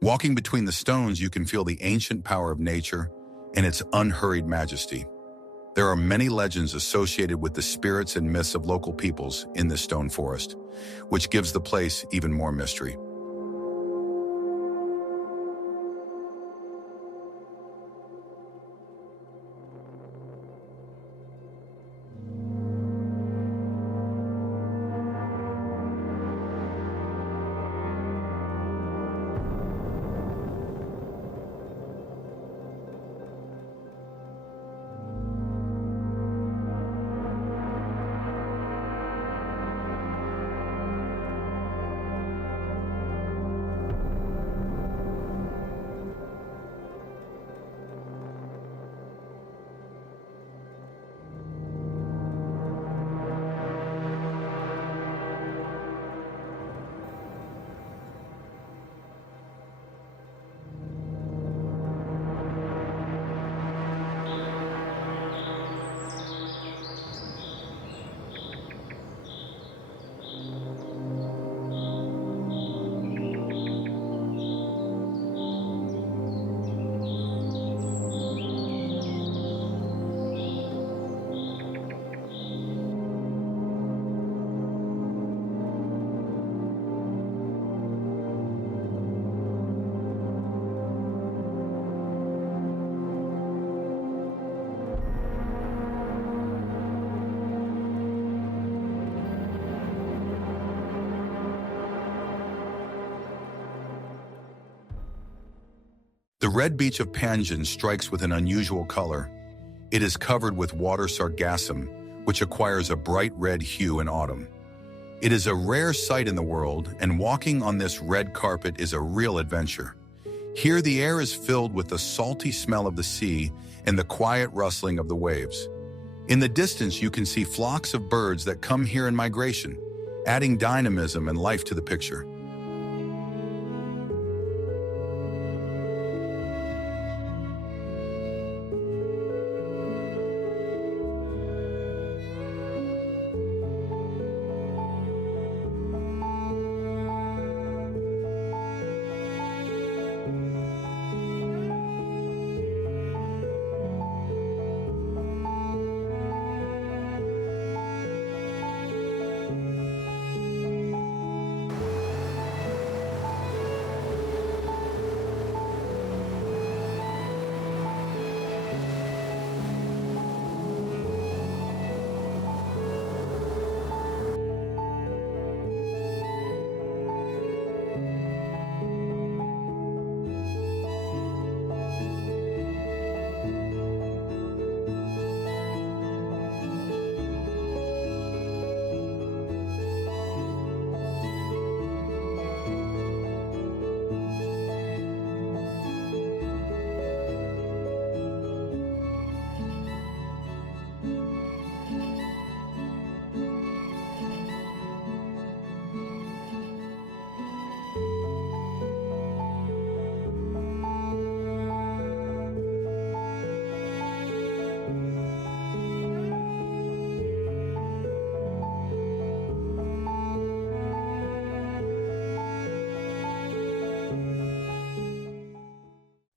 Walking between the stones, you can feel the ancient power of nature and its unhurried majesty. There are many legends associated with the spirits and myths of local peoples in this stone forest, which gives the place even more mystery. The red beach of Panjin strikes with an unusual color. It is covered with water sargassum, which acquires a bright red hue in autumn. It is a rare sight in the world, and walking on this red carpet is a real adventure. Here the air is filled with the salty smell of the sea and the quiet rustling of the waves. In the distance you can see flocks of birds that come here in migration, adding dynamism and life to the picture.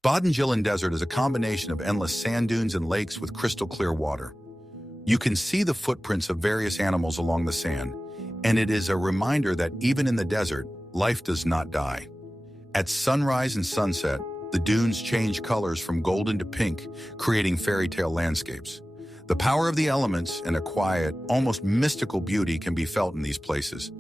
Baden-Gillen Desert is a combination of endless sand dunes and lakes with crystal clear water. You can see the footprints of various animals along the sand, and it is a reminder that even in the desert, life does not die. At sunrise and sunset, the dunes change colors from golden to pink, creating fairy tale landscapes. The power of the elements and a quiet, almost mystical beauty can be felt in these places.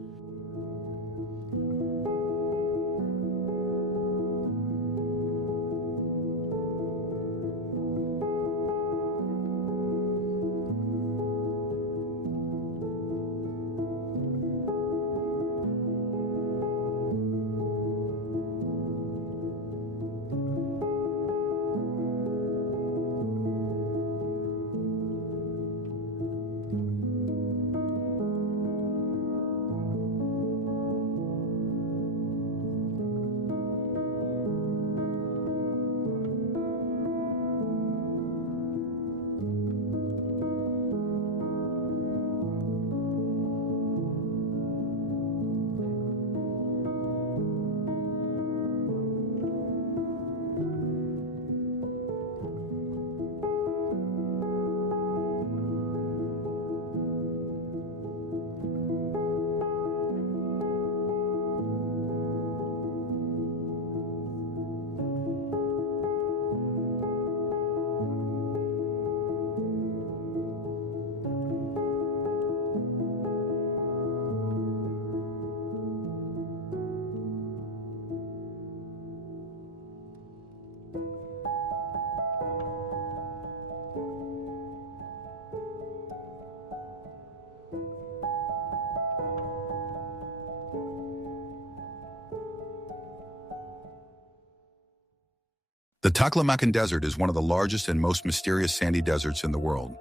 The Taklamakan Desert is one of the largest and most mysterious sandy deserts in the world.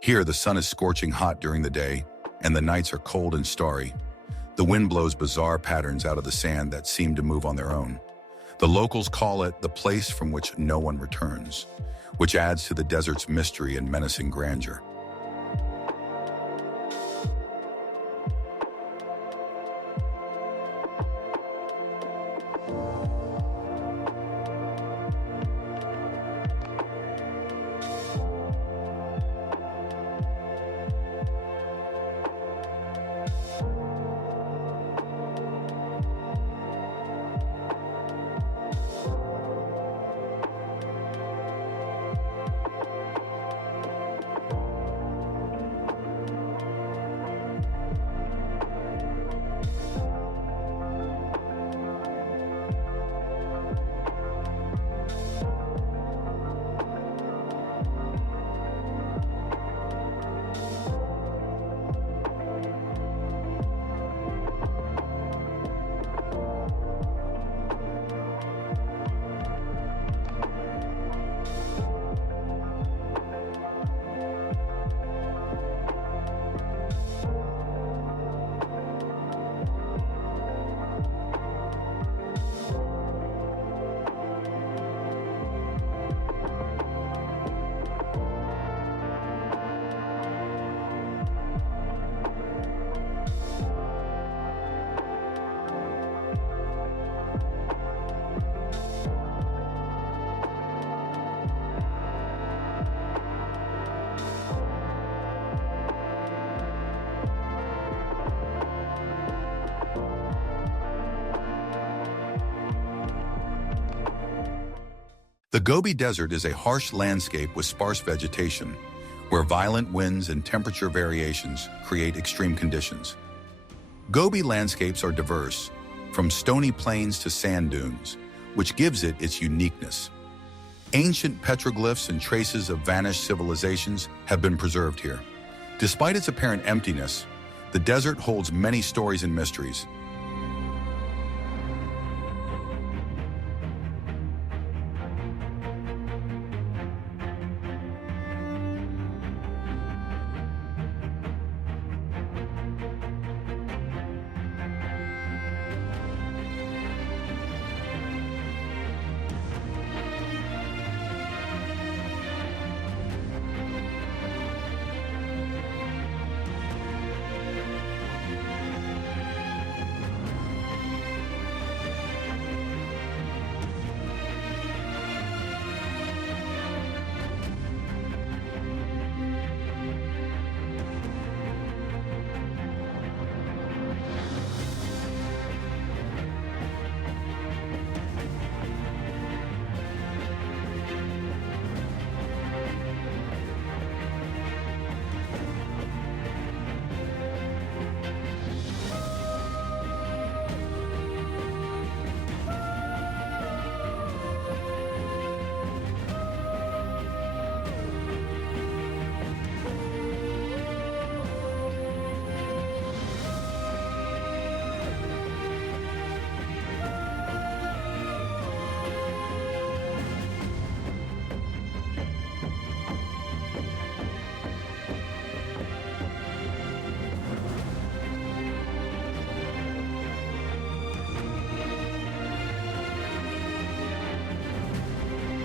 Here, the sun is scorching hot during the day, and the nights are cold and starry. The wind blows bizarre patterns out of the sand that seem to move on their own. The locals call it the place from which no one returns, which adds to the desert's mystery and menacing grandeur. The Gobi Desert is a harsh landscape with sparse vegetation, where violent winds and temperature variations create extreme conditions. Gobi landscapes are diverse, from stony plains to sand dunes, which gives it its uniqueness. Ancient petroglyphs and traces of vanished civilizations have been preserved here. Despite its apparent emptiness, the desert holds many stories and mysteries.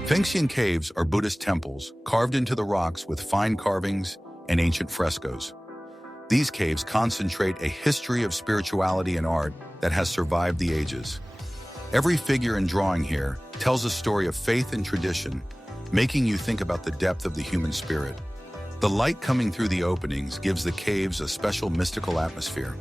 Fengxian caves are Buddhist temples carved into the rocks with fine carvings and ancient frescoes. These caves concentrate a history of spirituality and art that has survived the ages. Every figure and drawing here tells a story of faith and tradition, making you think about the depth of the human spirit. The light coming through the openings gives the caves a special mystical atmosphere.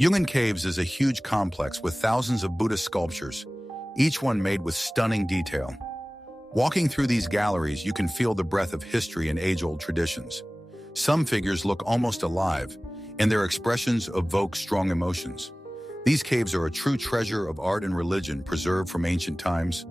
Yungan Caves is a huge complex with thousands of Buddhist sculptures, each one made with stunning detail. Walking through these galleries, you can feel the breath of history and age-old traditions. Some figures look almost alive, and their expressions evoke strong emotions. These caves are a true treasure of art and religion preserved from ancient times.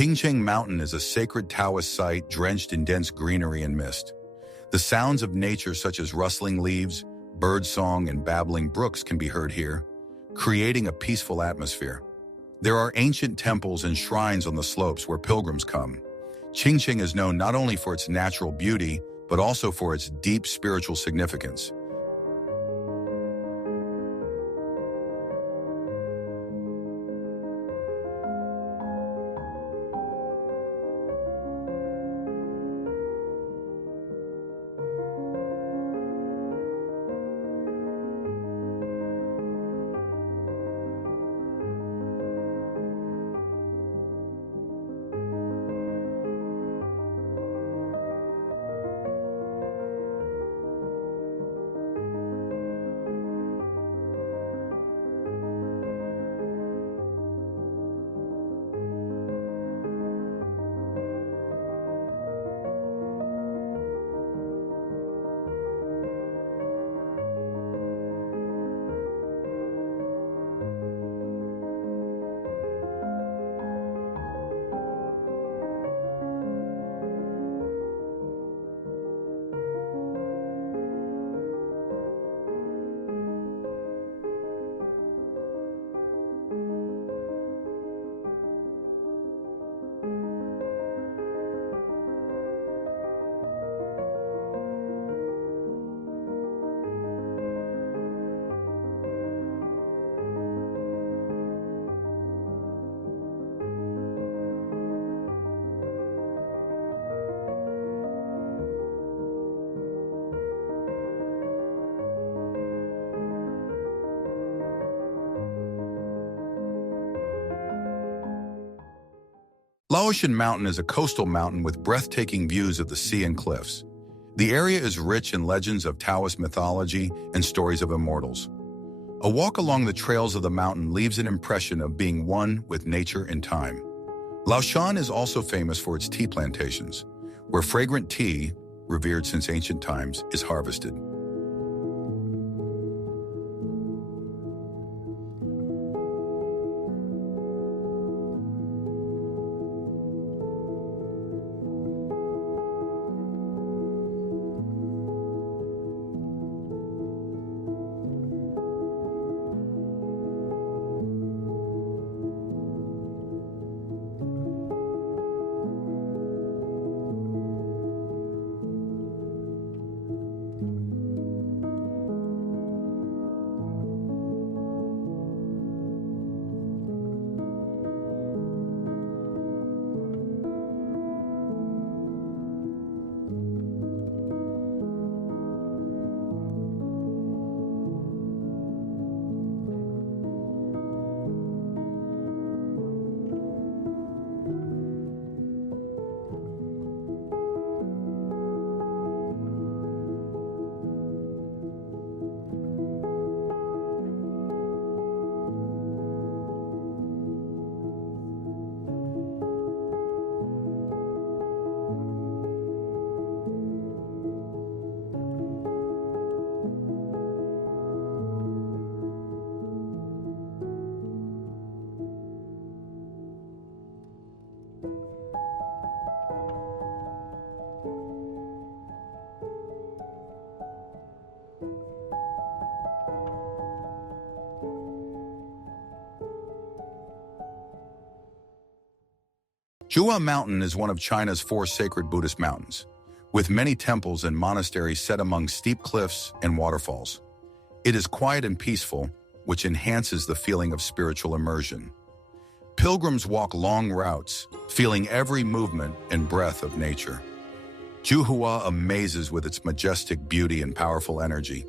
Qingcheng Mountain is a sacred Taoist site drenched in dense greenery and mist. The sounds of nature such as rustling leaves, birdsong, and babbling brooks can be heard here, creating a peaceful atmosphere. There are ancient temples and shrines on the slopes where pilgrims come. Qingcheng is known not only for its natural beauty, but also for its deep spiritual significance. Laotian Mountain is a coastal mountain with breathtaking views of the sea and cliffs. The area is rich in legends of Taoist mythology and stories of immortals. A walk along the trails of the mountain leaves an impression of being one with nature and time. Laoshan is also famous for its tea plantations, where fragrant tea, revered since ancient times, is harvested. Zhuhua Mountain is one of China's 4 sacred Buddhist mountains, with many temples and monasteries set among steep cliffs and waterfalls. It is quiet and peaceful, which enhances the feeling of spiritual immersion. Pilgrims walk long routes, feeling every movement and breath of nature. Zhuhua amazes with its majestic beauty and powerful energy.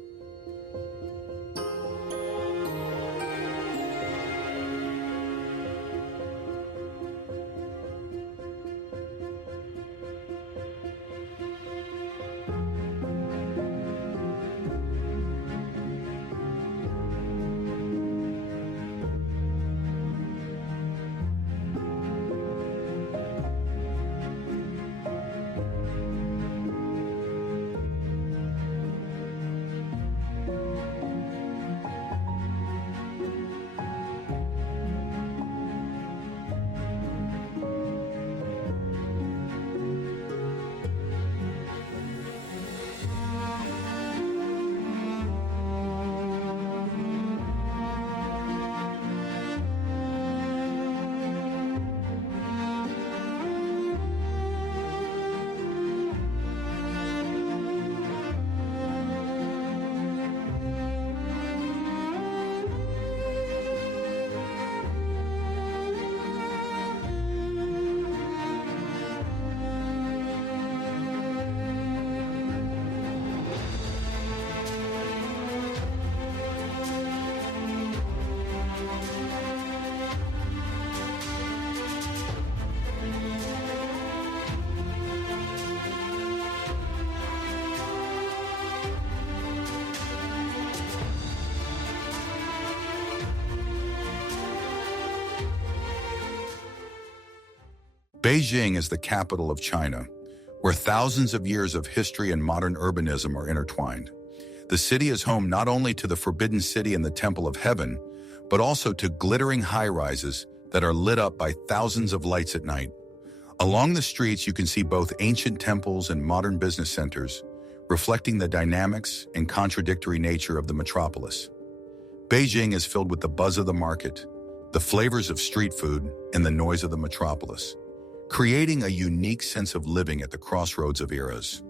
Beijing is the capital of China, where thousands of years of history and modern urbanism are intertwined. The city is home not only to the Forbidden City and the Temple of Heaven, but also to glittering high-rises that are lit up by thousands of lights at night. Along the streets, you can see both ancient temples and modern business centers, reflecting the dynamics and contradictory nature of the metropolis. Beijing is filled with the buzz of the market, the flavors of street food, and the noise of the metropolis, creating a unique sense of living at the crossroads of eras.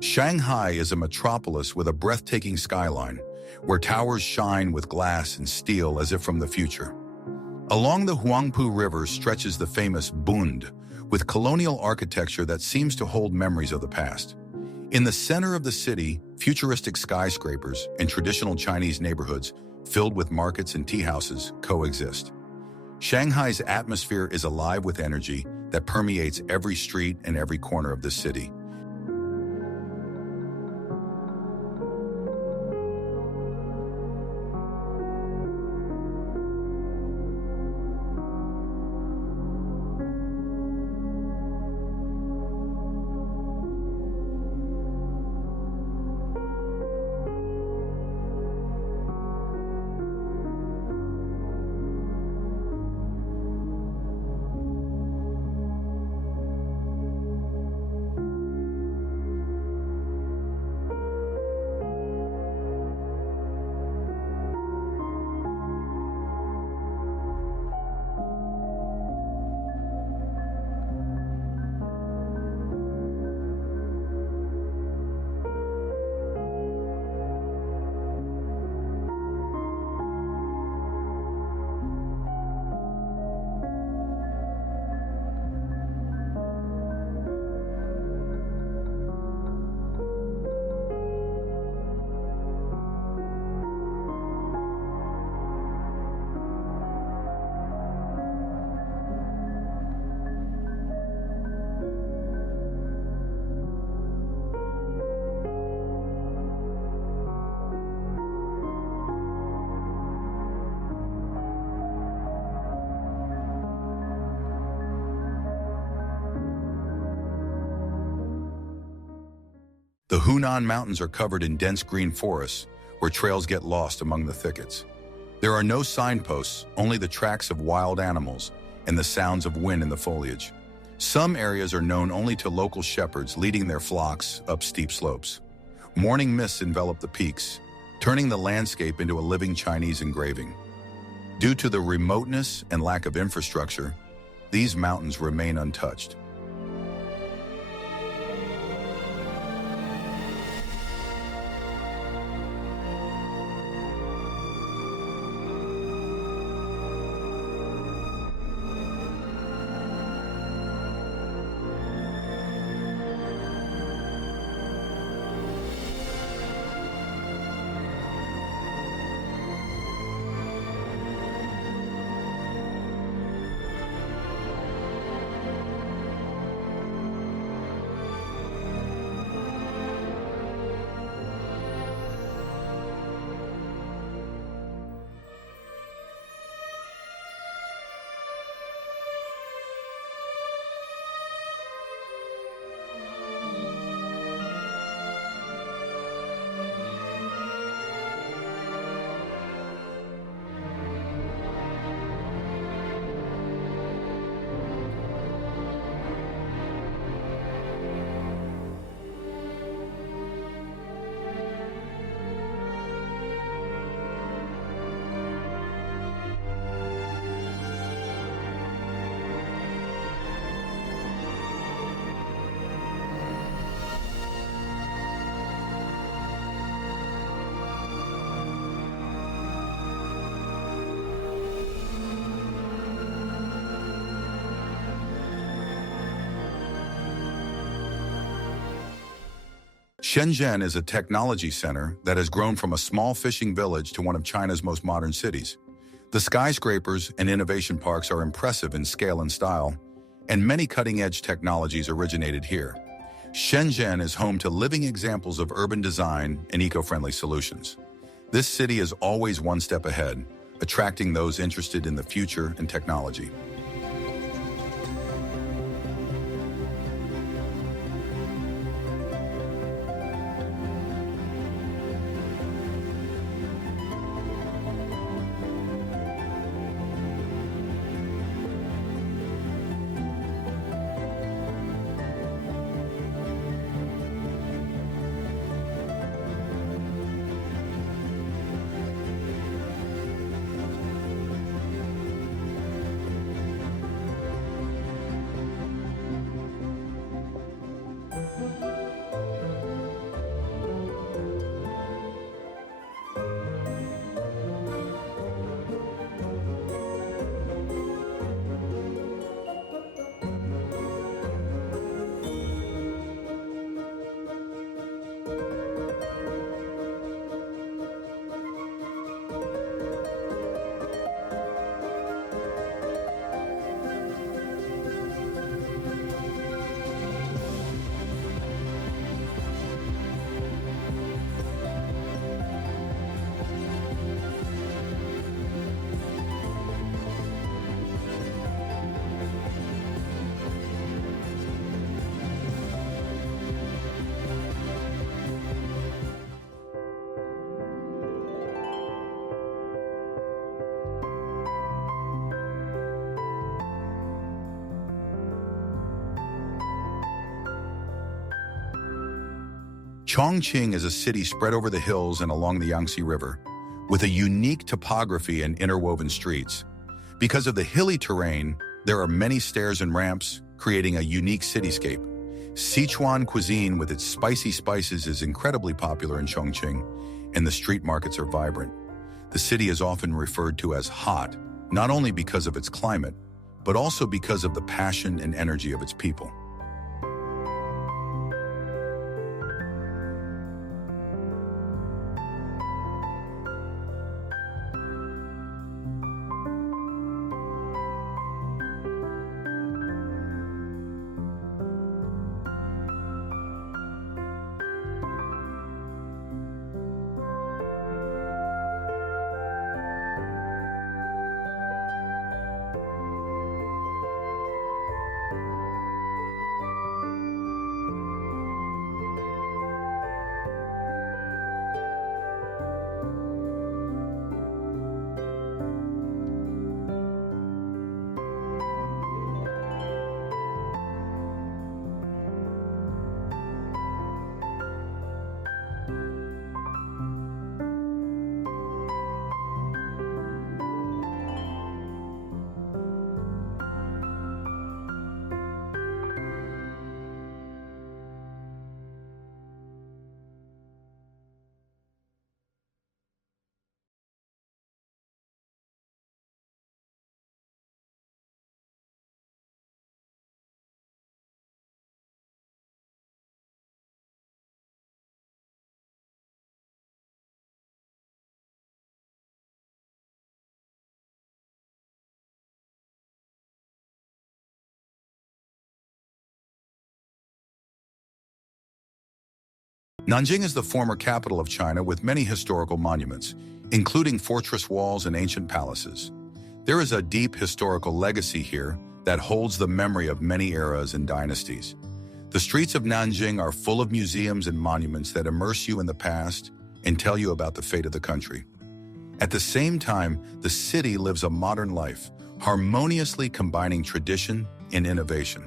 Shanghai is a metropolis with a breathtaking skyline, where towers shine with glass and steel as if from the future. Along the Huangpu River stretches the famous Bund, with colonial architecture that seems to hold memories of the past. In the center of the city, futuristic skyscrapers and traditional Chinese neighborhoods filled with markets and tea houses coexist. Shanghai's atmosphere is alive with energy that permeates every street and every corner of the city. The Hunan Mountains are covered in dense green forests, where trails get lost among the thickets. There are no signposts, only the tracks of wild animals and the sounds of wind in the foliage. Some areas are known only to local shepherds leading their flocks up steep slopes. Morning mists envelop the peaks, turning the landscape into a living Chinese engraving. Due to the remoteness and lack of infrastructure, these mountains remain untouched. Shenzhen is a technology center that has grown from a small fishing village to one of China's most modern cities. The skyscrapers and innovation parks are impressive in scale and style, and many cutting-edge technologies originated here. Shenzhen is home to living examples of urban design and eco-friendly solutions. This city is always one step ahead, attracting those interested in the future and technology. Chongqing is a city spread over the hills and along the Yangtze River, with a unique topography and interwoven streets. Because of the hilly terrain, there are many stairs and ramps, creating a unique cityscape. Sichuan cuisine with its spicy spices is incredibly popular in Chongqing, and the street markets are vibrant. The city is often referred to as hot, not only because of its climate, but also because of the passion and energy of its people. Nanjing is the former capital of China with many historical monuments, including fortress walls and ancient palaces. There is a deep historical legacy here that holds the memory of many eras and dynasties. The streets of Nanjing are full of museums and monuments that immerse you in the past and tell you about the fate of the country. At the same time, the city lives a modern life, harmoniously combining tradition and innovation.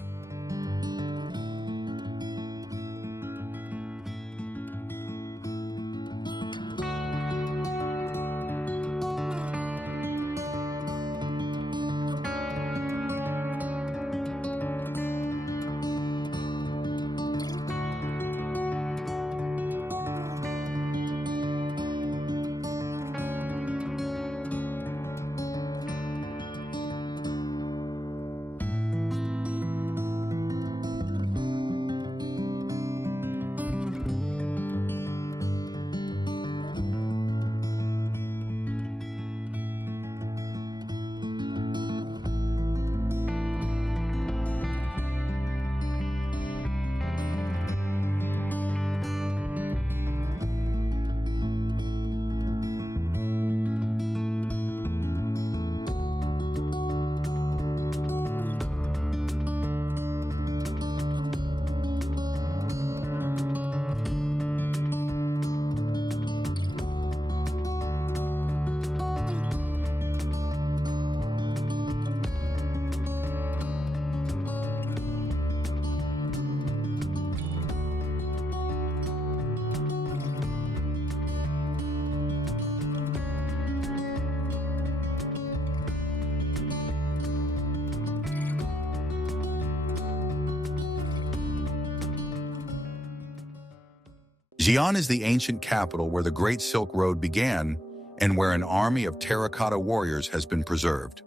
Xi'an is the ancient capital where the Great Silk Road began and where an army of terracotta warriors has been preserved.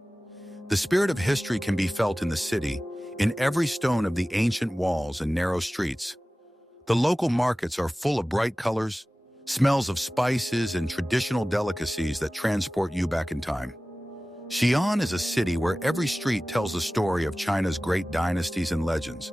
The spirit of history can be felt in the city, in every stone of the ancient walls and narrow streets. The local markets are full of bright colors, smells of spices, and traditional delicacies that transport you back in time. Xi'an is a city where every street tells the story of China's great dynasties and legends.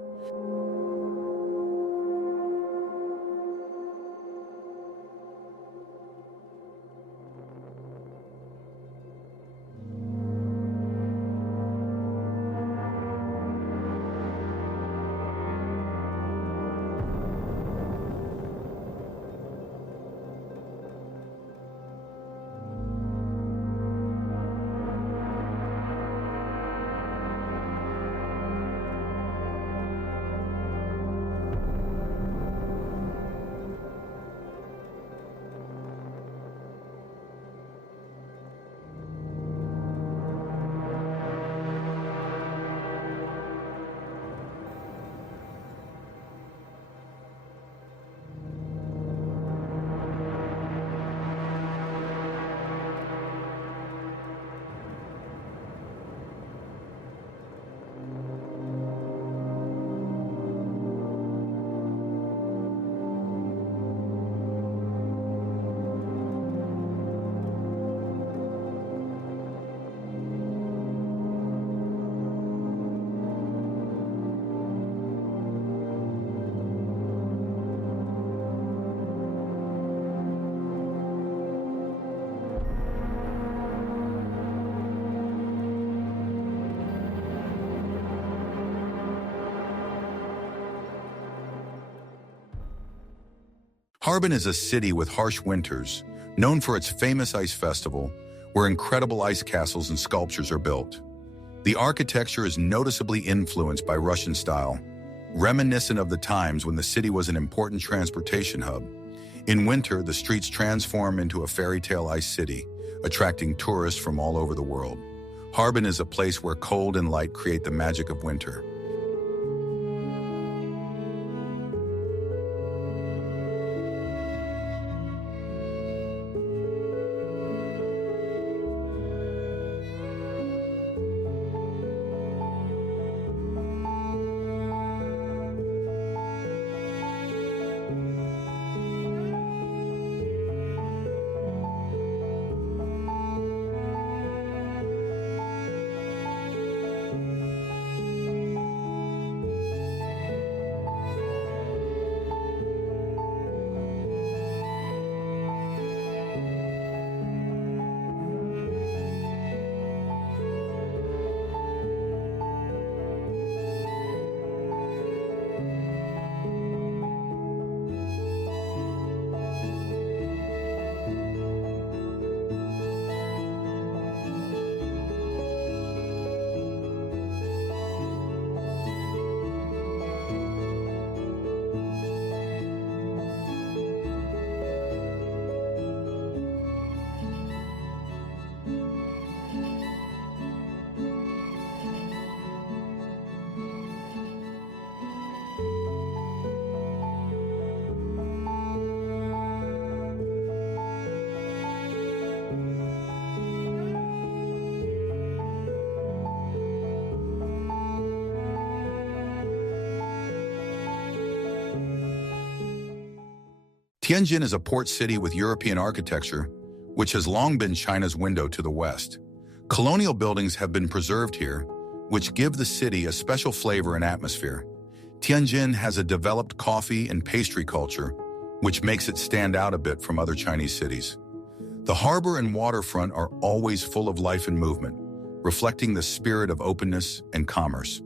Harbin is a city with harsh winters, known for its famous ice festival, where incredible ice castles and sculptures are built. The architecture is noticeably influenced by Russian style, reminiscent of the times when the city was an important transportation hub. In winter, the streets transform into a fairy tale ice city, attracting tourists from all over the world. Harbin is a place where cold and light create the magic of winter. Tianjin is a port city with European architecture, which has long been China's window to the West. Colonial buildings have been preserved here, which give the city a special flavor and atmosphere. Tianjin has a developed coffee and pastry culture, which makes it stand out a bit from other Chinese cities. The harbor and waterfront are always full of life and movement, reflecting the spirit of openness and commerce.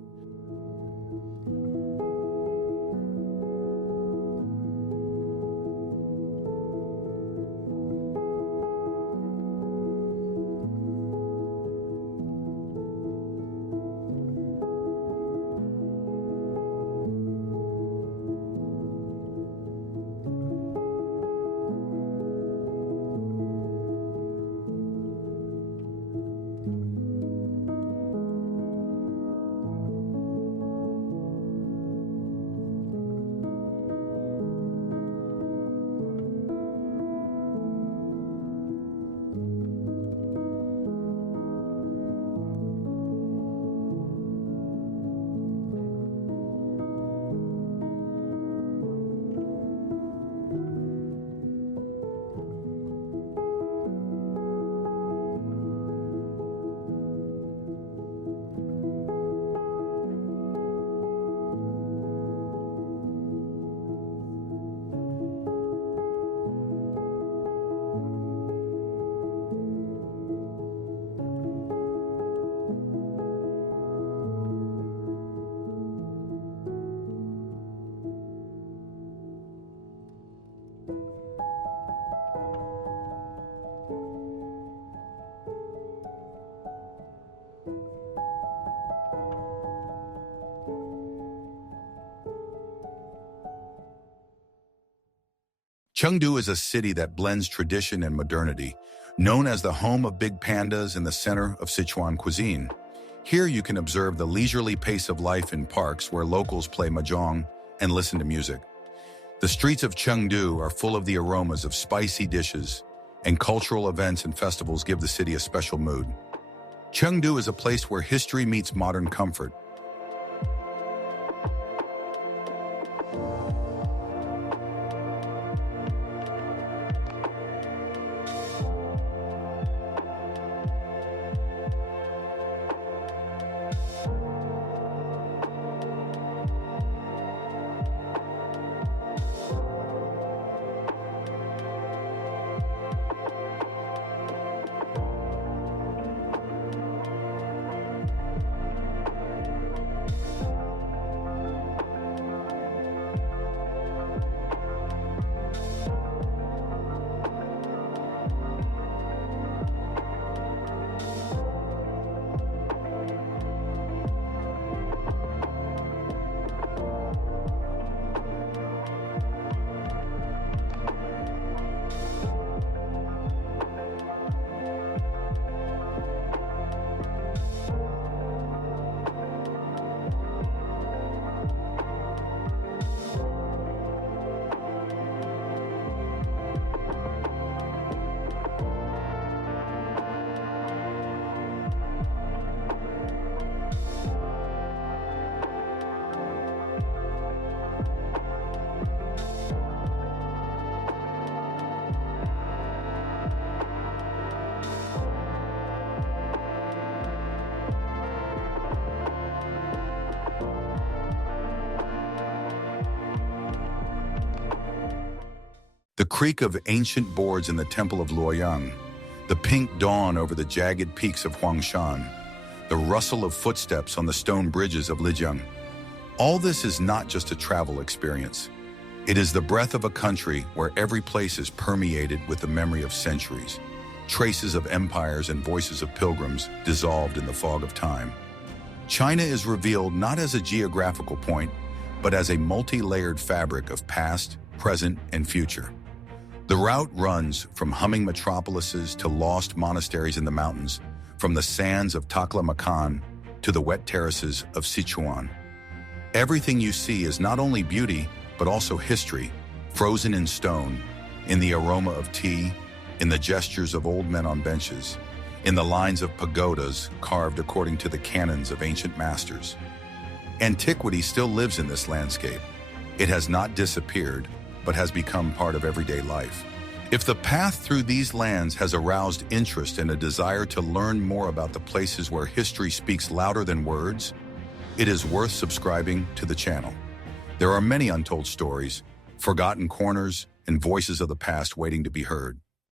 Chengdu is a city that blends tradition and modernity, known as the home of big pandas and the center of Sichuan cuisine. Here you can observe the leisurely pace of life in parks where locals play mahjong and listen to music. The streets of Chengdu are full of the aromas of spicy dishes, and cultural events and festivals give the city a special mood. Chengdu is a place where history meets modern comfort. The creak of ancient boards in the Temple of Luoyang, the pink dawn over the jagged peaks of Huangshan, the rustle of footsteps on the stone bridges of Lijiang. All this is not just a travel experience. It is the breath of a country where every place is permeated with the memory of centuries, traces of empires and voices of pilgrims dissolved in the fog of time. China is revealed not as a geographical point, but as a multi-layered fabric of past, present, and future. The route runs from humming metropolises to lost monasteries in the mountains, from the sands of Taklamakan to the wet terraces of Sichuan. Everything you see is not only beauty, but also history, frozen in stone, in the aroma of tea, in the gestures of old men on benches, in the lines of pagodas carved according to the canons of ancient masters. Antiquity still lives in this landscape. It has not disappeared, but has become part of everyday life. If the path through these lands has aroused interest and a desire to learn more about the places where history speaks louder than words, it is worth subscribing to the channel. There are many untold stories, forgotten corners, and voices of the past waiting to be heard.